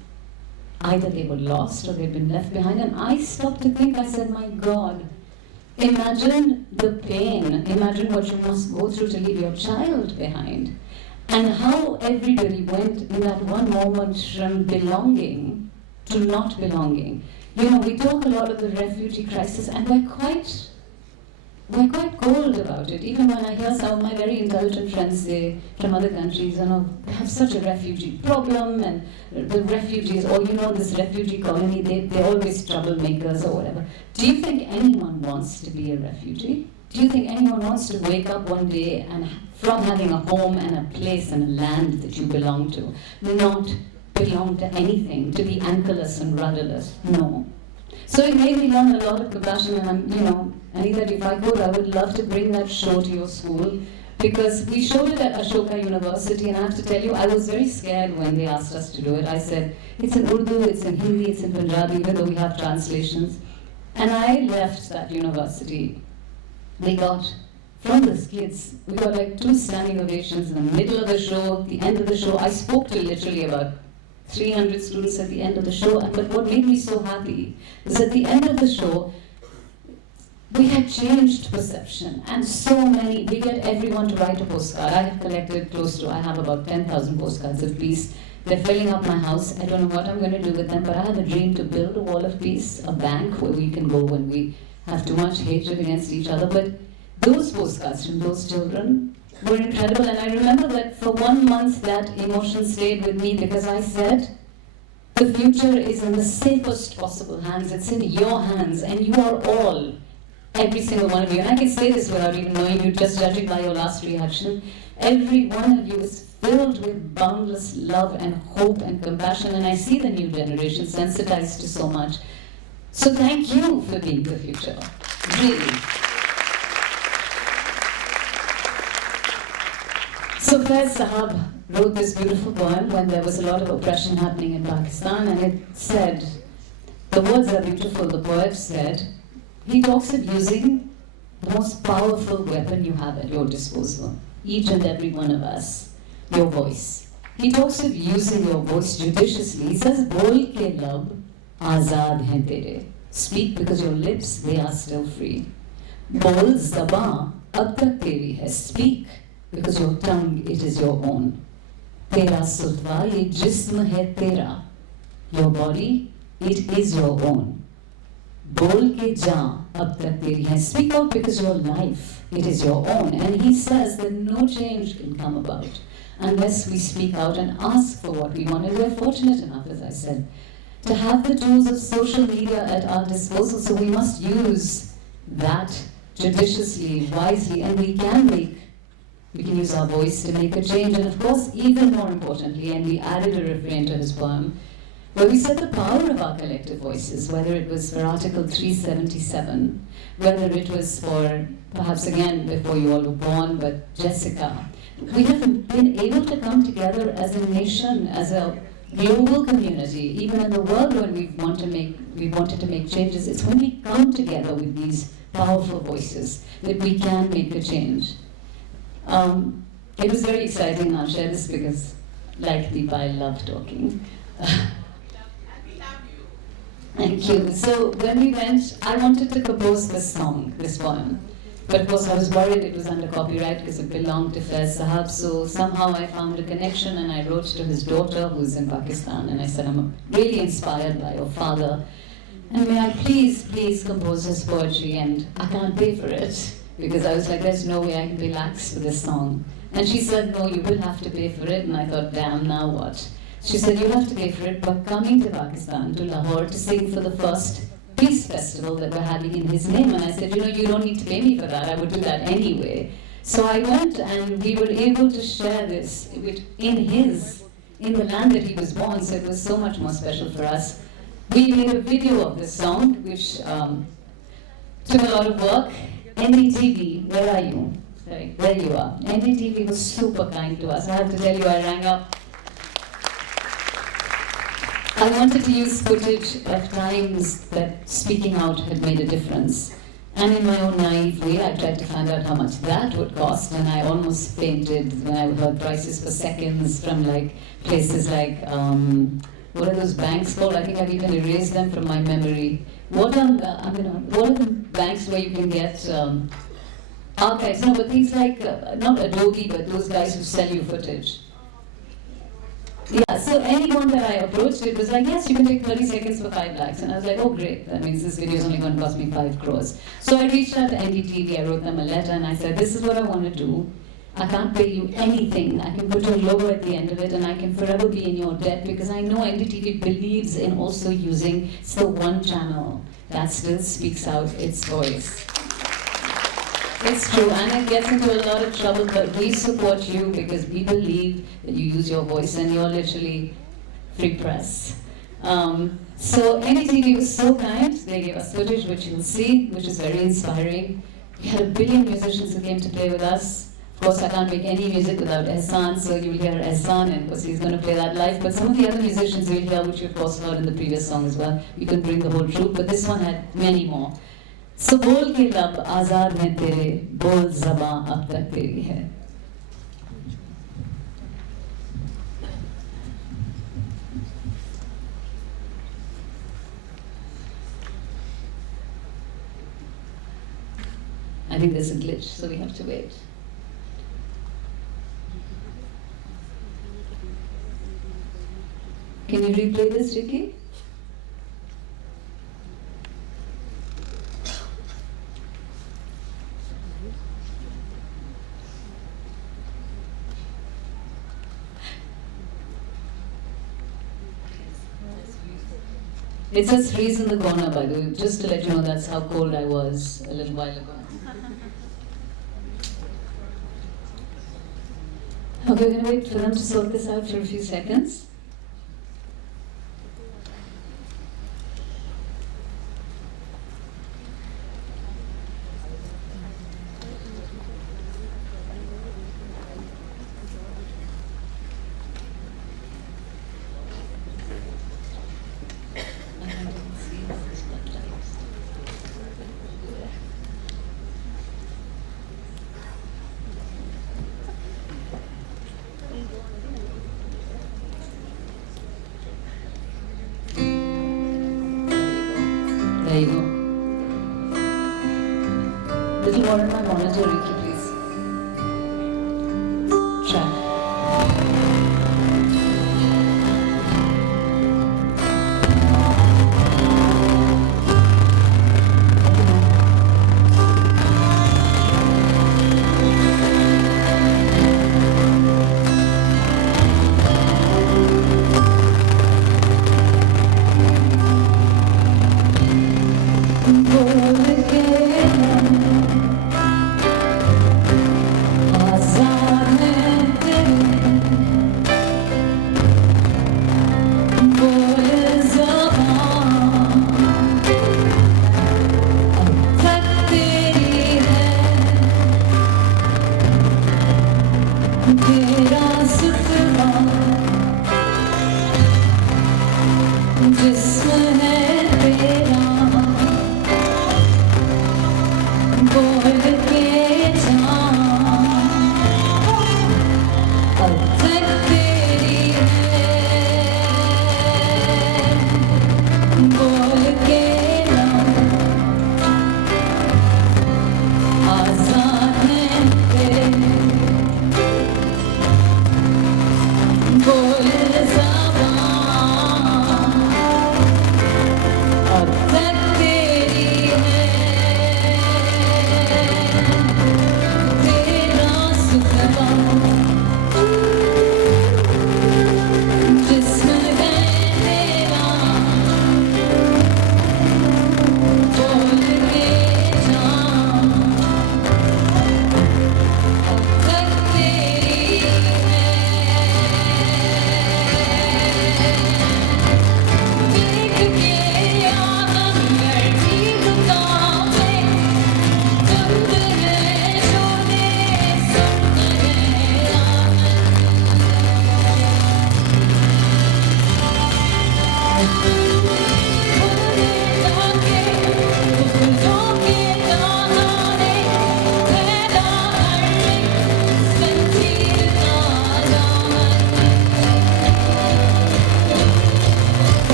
either they were lost or they'd been left behind. And I stopped to think, I said, my God, imagine the pain, imagine what you must go through to leave your child behind. And how everybody went in that one moment from belonging to not belonging. You know, we talk a lot of the refugee crisis, and we're quite cold about it. Even when I hear some of my very intelligent friends say from other countries, you know, they have such a refugee problem, and the refugees, or you know, this refugee colony, they're always troublemakers or whatever. Do you think anyone wants to be a refugee? Do you think anyone wants to wake up one day and from having a home and a place and a land that you belong to, not belong to anything, to be anchorless and rudderless? No. So it made me learn a lot of compassion, and I'm, you know, Anita, if I could, I would love to bring that show to your school, because we showed it at Ashoka University, and I have to tell you, I was very scared when they asked us to do it. I said, it's in Urdu, it's in Hindi, it's in Punjabi, even though we have translations. And I left that university. We got, from the kids, we got like 2 standing ovations in the middle of the show, the end of the show. I spoke to literally about 300 students at the end of the show, but what made me so happy is at the end of the show, we had changed perception, and so many, we get everyone to write a postcard. I have collected I have about 10,000 postcards of peace. They're filling up my house. I don't know what I'm going to do with them, but I have a dream to build a wall of peace, a bank where we can go when we have too much hatred against each other. But those postcards from those children were incredible, and I remember that for 1 month that emotion stayed with me, because I said, the future is in the safest possible hands. It's in your hands, and you are all, every single one of you, and I can say this without even knowing you, just judging by your last reaction, every one of you is filled with boundless love and hope and compassion, and I see the new generation sensitized to so much. So thank you for being the future, really. So Faiz Sahab wrote this beautiful poem when there was a lot of oppression happening in Pakistan, and it said, the words are beautiful, the poet said, he talks of using the most powerful weapon you have at your disposal, each and every one of us, your voice. He talks of using your voice judiciously. He says, Bol ke lab azad hain tere. Speak because your lips, they are still free. Bol zabaan ab tak teri hai. Speak because your tongue, it is your own. Tera sutva ye jism hai tera. Your body, it is your own. Bol ke jaan ab tak teri hai. Speak out because your life, it is your own. And he says that no change can come about unless we speak out and ask for what we want. And we're fortunate enough, as I said, to have the tools of social media at our disposal. So we must use that judiciously, wisely, and we can use our voice to make a change. And of course, even more importantly, and we added a refrain to his poem, where we said the power of our collective voices, whether it was for Article 377, whether it was for, perhaps again, before you all were born, but Jessica, we have been able to come together as a nation, as a global community, even in the world when we wanted to make changes, it's when we come together with these powerful voices that we can make a change. It was very exciting. I'll share this because, like Deepa, I love talking. Thank you. So when we went, I wanted to compose this song, this poem. But of course I was worried it was under copyright because it belonged to Faiz Sahab. So somehow I found a connection and I wrote to his daughter who's in Pakistan. And I said, I'm really inspired by your father. And may I please compose his poetry, and I can't pay for it. Because I was like, there's no way I can pay lakhs for this song. And she said, no, you will have to pay for it. And I thought, damn, now what? She said, you'll have to pay for it by coming to Pakistan, to Lahore, to sing for the first peace festival that we're having in his name. And I said, you don't need to pay me for that. I would do that anyway. So I went, and we were able to share this in the land that he was born. So it was so much more special for us. We made a video of this song, which took a lot of work. NDTV, where are you? Sorry, there you are. NDTV was super kind to us. I have to tell you, I rang up. I wanted to use footage of times that speaking out had made a difference. And in my own naive way, I tried to find out how much that would cost, and I almost fainted when I heard prices for seconds from places like, what are those banks called? I think I've even erased them from my memory. What are the banks where you can get archives? No, but things like, not Adobe, but those guys who sell you footage. Yeah, so anyone that I approached, it was like, yes, you can take 30 seconds for 5 lakhs. And I was like, oh great, that means this video is only going to cost me 5 crores. So I reached out to NDTV, I wrote them a letter, and I said, this is what I want to do. I can't pay you anything. I can put your logo at the end of it, and I can forever be in your debt, because I know NDTV believes in also using, it's the one channel that still speaks out its voice. It's true, and it gets into a lot of trouble, but we support you because we believe that you use your voice, and you're literally free press. So NDTV was so kind. They gave us footage, which you'll see, which is very inspiring. We had 1 billion musicians who came to play with us. Of course, I can't make any music without Ehsan, so you will hear Ehsan, and of course he's going to play that live. But some of the other musicians you'll hear, which you of course heard in the previous song as well. We couldn't bring the whole troupe, but this one had many more. So बोल के लब आज़ाद हैं तेरे, बोल ज़बां अब तक तेरी है. I think there's a glitch, so we have to wait. Can you replay this, Ricky? It says freeze in the corner, by the way, just to let you know that's how cold I was a little while ago. Okay, we're going to wait for them to sort this out for a few seconds. There you go. Little more on my monitor, Ricky, please. Try.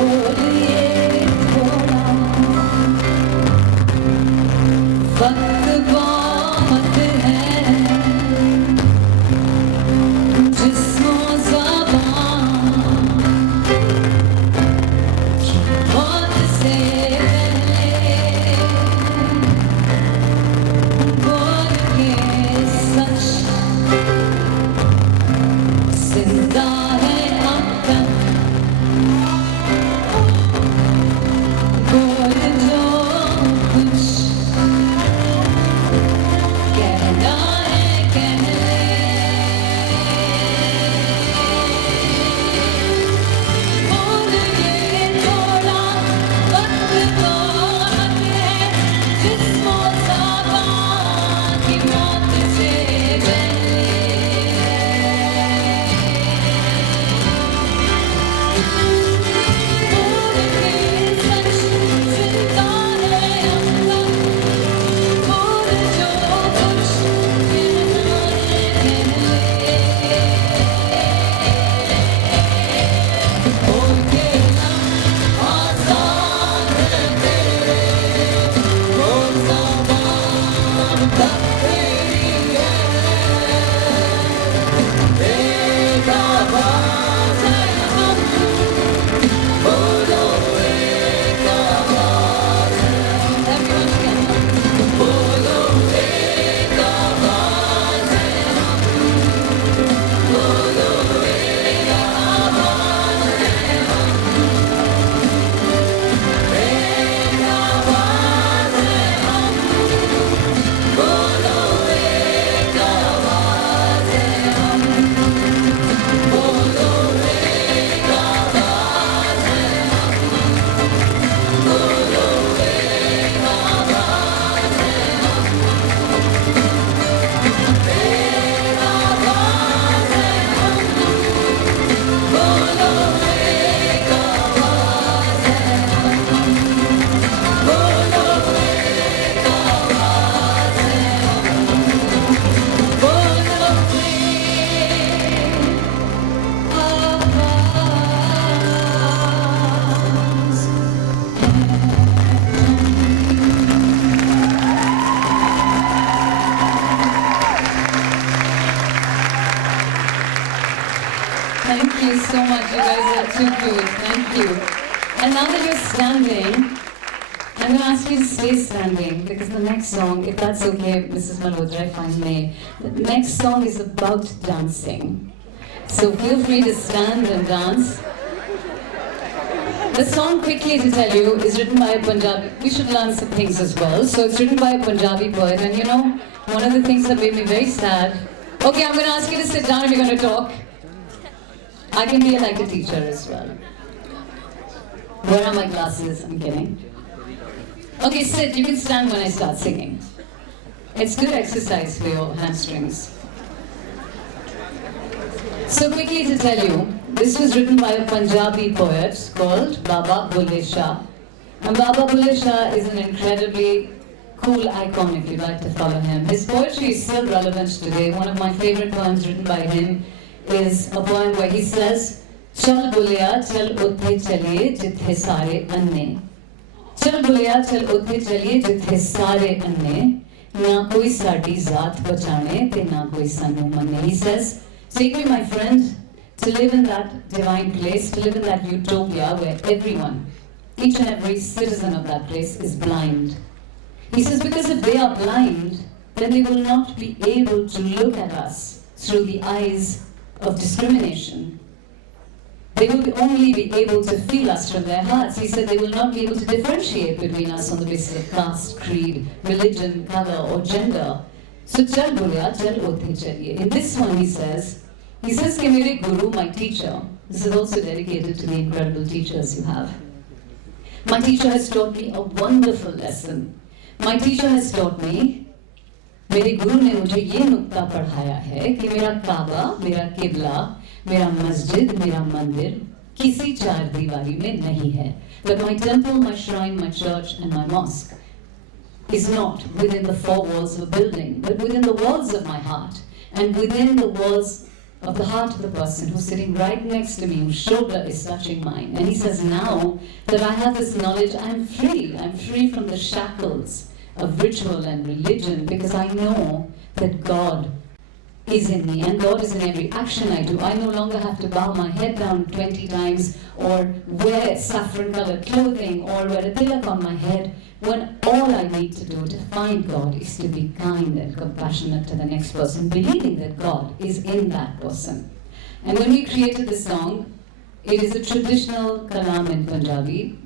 बोलिए थोड़ा वक्त बहुत है जिस्मो ज़बान की मौत से पहले बोल के सच जिंदा है अब तक बोल जो कुछ कहना है कह ले बोल ये थोड़ा वक्त बहुत है जिस्मो ज़बान की मौत से पहले बोल के सच जिंदा है अब तक बोल जो कुछ कहना है कह ले बोल के आसान है तेरे बोल ज़बान तक तेरी है एक आवाज़ है हम बोलो एक आवाज़ है everyone together बोलो एक आवाज़ है हम बोलो एक आवाज़ है हम एक आवाज़ है हम बोलो एक आवाज़ है हम बोलो एक आवाज़ है बोलो एक आवाज़ है एक आवाज़ है बोलो एक आवाज़ है बोलो एक आवाज़ है बोलो Thank you so much. You guys are too cute. Thank you. And now that you're standing, I'm going to ask you to stay standing because the next song, if that's okay, Mrs. Malhotra, if I may, the next song is about dancing. So feel free to stand and dance. The song, quickly to tell you, is written by a Punjabi. We should learn some things as well. So it's written by a Punjabi poet. And you know, one of the things that made me very sad. Okay, I'm going to ask you to sit down if you're going to talk. I can be like a teacher as well. Where are my glasses? I'm kidding. Okay, sit. You can stand when I start singing. It's good exercise for your hamstrings. So quickly to tell you, this was written by a Punjabi poet called Baba Bulle Shah. And Baba Bulle Shah is an incredibly cool icon if you'd like to follow him. His poetry is still relevant today. One of my favorite poems written by him is a poem where he says, Chal buliya chal uthe chaliye jithe sare anne. Chal buliya chal uthe chaliye jithe sare anne. Na koi saadi zaat bachane te na koi sanu manne. He says, take me, my friend, to live in that divine place, to live in that utopia where everyone, each and every citizen of that place is blind. He says, because if they are blind, then they will not be able to look at us through the eyes of discrimination. They will only be able to feel us from their hearts. He said they will not be able to differentiate between us on the basis of caste, creed, religion, color, or gender. So chal bulya, chal othe chaliye. In this one he says ke mere guru, my teacher, this is also dedicated to the incredible teachers you have. My teacher has taught me a wonderful lesson. My teacher has taught me, मेरे गुरु ने मुझे ये नुक्ता पढ़ाया है कि मेरा काबा, मेरा किबला, मेरा मस्जिद, मेरा मंदिर किसी चार दीवारी में नहीं है. But my temple, my shrine, my church and my mosque is not within the four walls of a building, but within the walls of my heart and within the walls of the heart of the person who's sitting right next to me, whose shoulder is touching mine. And he says, now that I have this knowledge, I'm free. I'm free from the shackles of ritual and religion, because I know that God is in me, and God is in every action I do. I no longer have to bow my head down 20 times or wear saffron-colored clothing or wear a tilak on my head, when all I need to do to find God is to be kind and compassionate to the next person, believing that God is in that person. And when we created this song, it is a traditional kalam in Punjabi.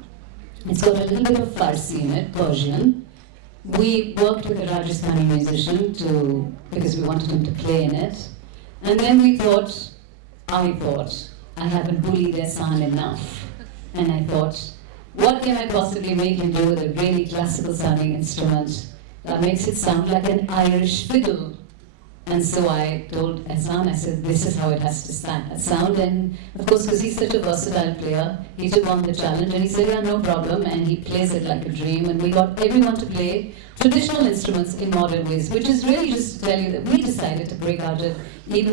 It's got a little bit of Farsi in it, Persian. We worked with a Rajasthani musician because we wanted him to play in it. And then I thought, I haven't bullied Ehsan enough. And I thought, what can I possibly make him do with a really classical sounding instrument that makes it sound like an Irish fiddle? And so I told Ehsan, I said, this is how it has to sound. And of course, because he's such a versatile player, he took on the challenge and he said, yeah, no problem. And he plays it like a dream. And we got everyone to play traditional instruments in modern ways, which is really just to tell you that we decided to break out of even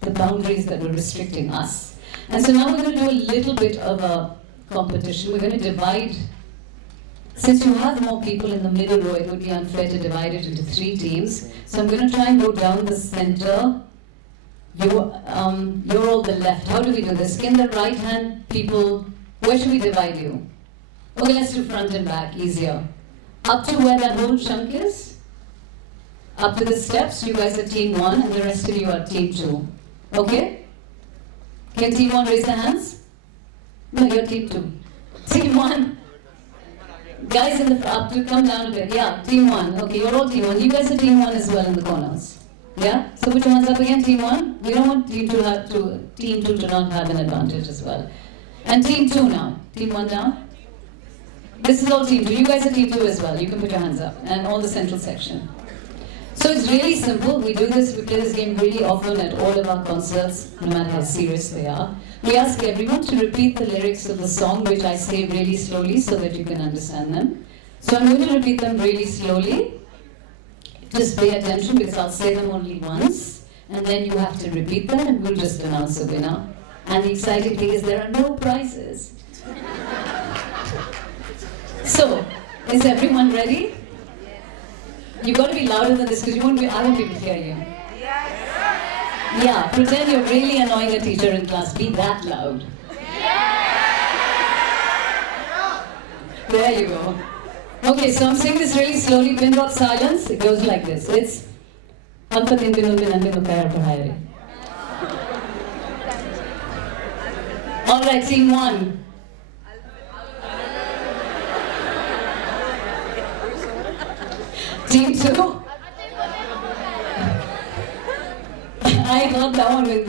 the boundaries that were restricting us. And so now we're going to do a little bit of a competition. We're going to divide. Since you have more people in the middle row, it would be unfair to divide it into 3 teams. So I'm going to try and go down the center. You're all the left. How do we do this? Can the right hand people, where should we divide you? Okay, let's do front and back, easier. Up to where that whole chunk is? Up to the steps, you guys are team 1 and the rest of you are team 2. Okay? Can team 1 raise their hands? No, you're team 2. Team 1. Guys in the up to come down a bit. Yeah, team 1. Okay, you're all team 1. You guys are team 1 as well in the corners. Yeah? So put your hands up again, team 1. We don't want team 2 to not have an advantage as well. And team 2 now. Team 1 down. This is all team 2. You guys are team 2 as well. You can put your hands up. And all the central section. So it's really simple. We do this, we play this game really often at all of our concerts, no matter how serious they are. We ask everyone to repeat the lyrics of the song, which I say really slowly so that you can understand them. So I'm going to repeat them really slowly. Just pay attention because I'll say them only once, and then you have to repeat them and we'll just announce a winner. And the exciting thing is there are no prizes. So, is everyone ready? You've got to be louder than this because I won't be able to hear you. Yeah, pretend you're really annoying a teacher in class. Be that loud. There you go. Okay, so I'm saying this really slowly. Pin drop silence. It goes like this. It's Alright, team 1. Team 2. I got that one with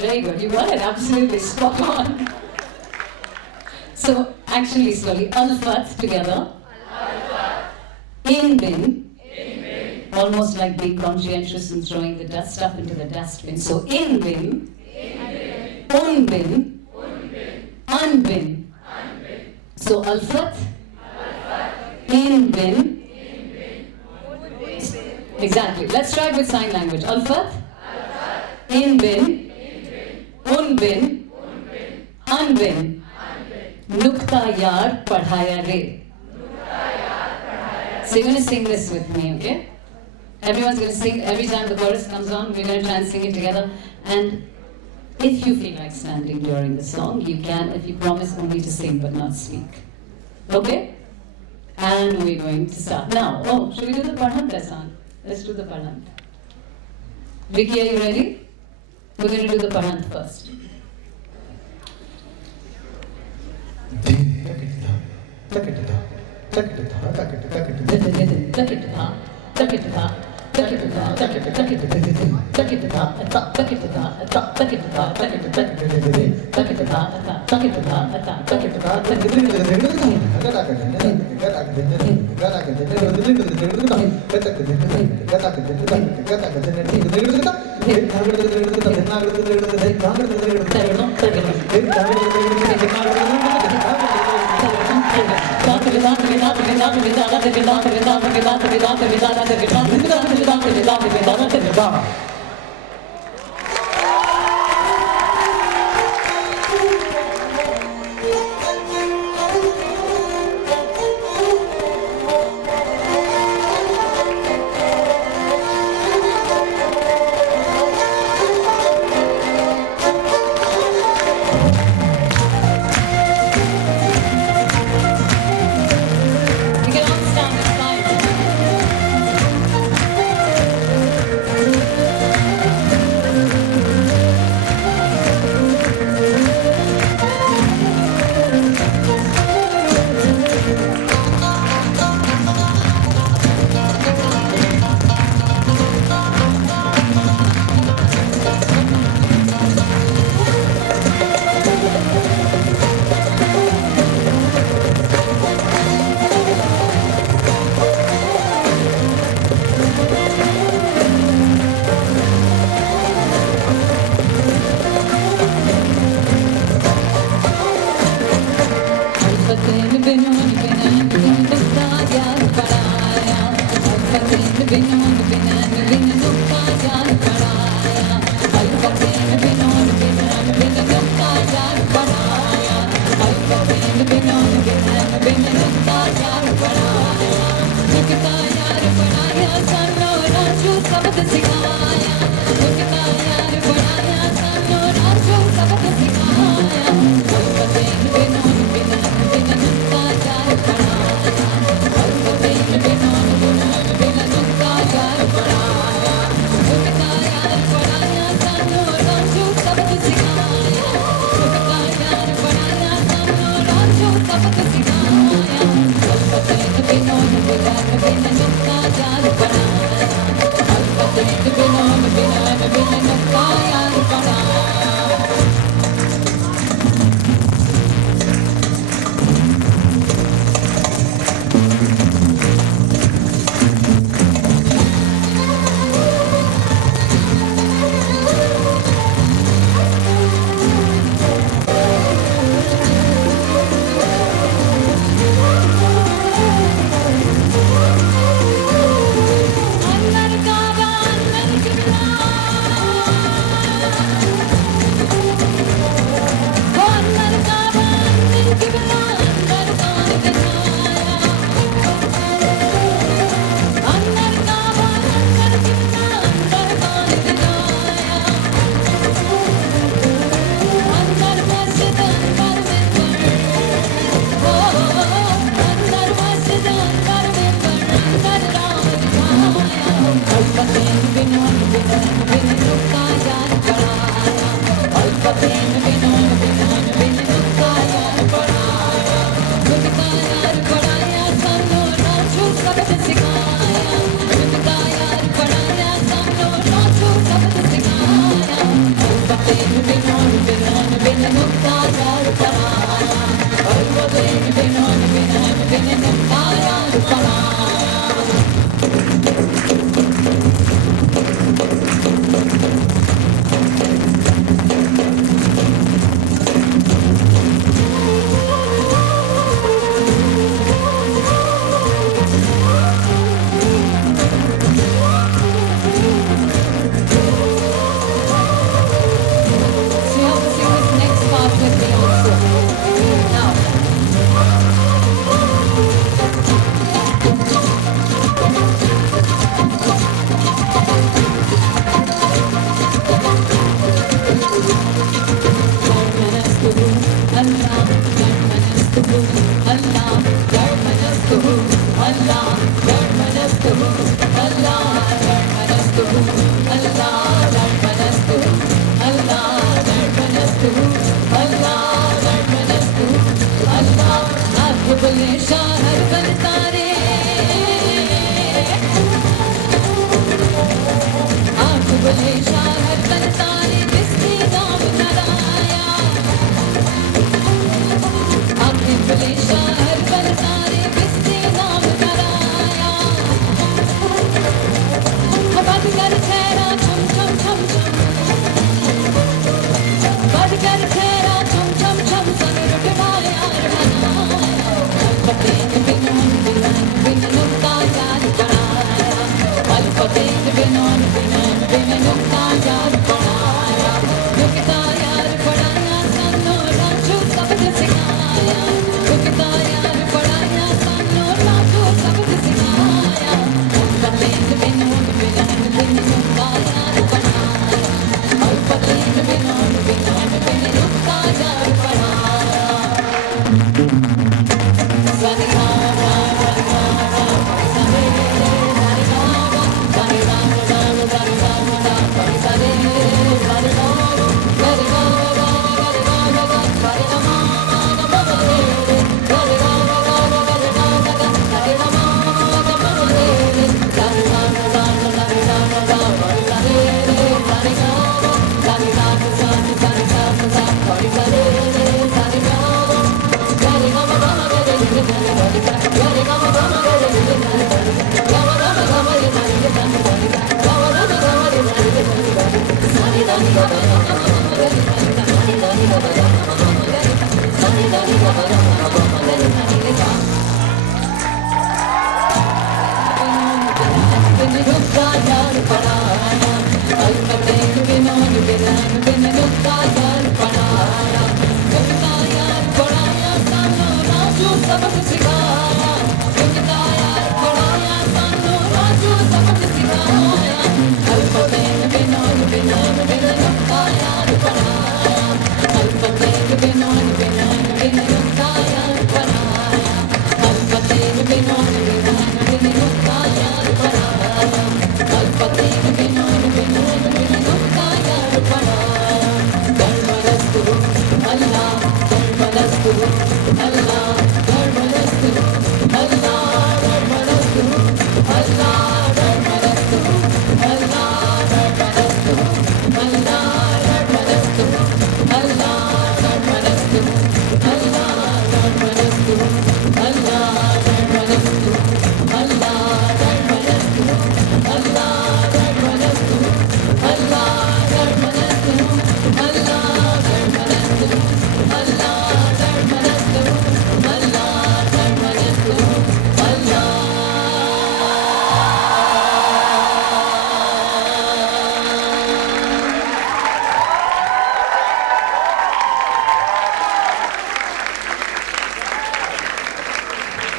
very good. You got it absolutely spot on. So actually slowly, Al-Fat together. In bin. Almost like being conscientious and throwing the dust up into the dustbin. So in bin. Un bin. Un bin. So Al-Fat. In bin. Exactly. Let's try it with sign language. Al-Fat. In bin. Un bin. Un bin. Nukta yar padhaya re. So you're going to sing this with me, okay? Everyone's going to sing. Every time the chorus comes on, we're going to try and sing it together. And if you feel like standing during the song, you can, if you promise only to sing but not speak. Okay? And we're going to start. Now, should we do the Parhant Ehsan? Let's do the Parhant. Vicky, are you ready? We're going to do the Parhant first.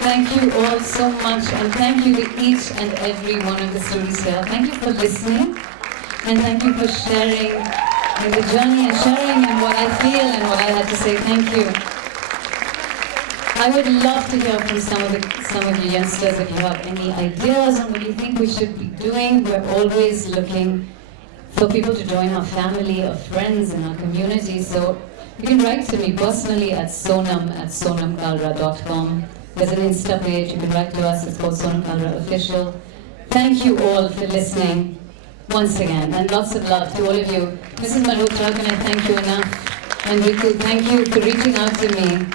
Thank you all so much, and thank you to each and every one of the students here. Thank you for listening, and thank you for sharing in the journey and sharing in what I feel and what I had to say. Thank you. I would love to hear from some of you youngsters if you have any ideas on what you think we should be doing. We're always looking for people to join our family or friends in our community. So you can write to me personally at sonam@sonamkalra.com. There's an Insta page. You can write to us. It's called Sonam Kalra Official. Thank you all for listening once again, and lots of love to all of you. Mrs. Malhotra, can I thank you enough? And Ritu, thank you for reaching out to me.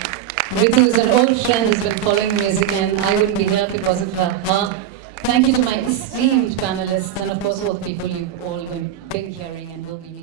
Ritu is an old friend who's been following music, and I wouldn't be here because of her. Thank you to my esteemed panelists, and of course all the people you've all been hearing and will be hearing.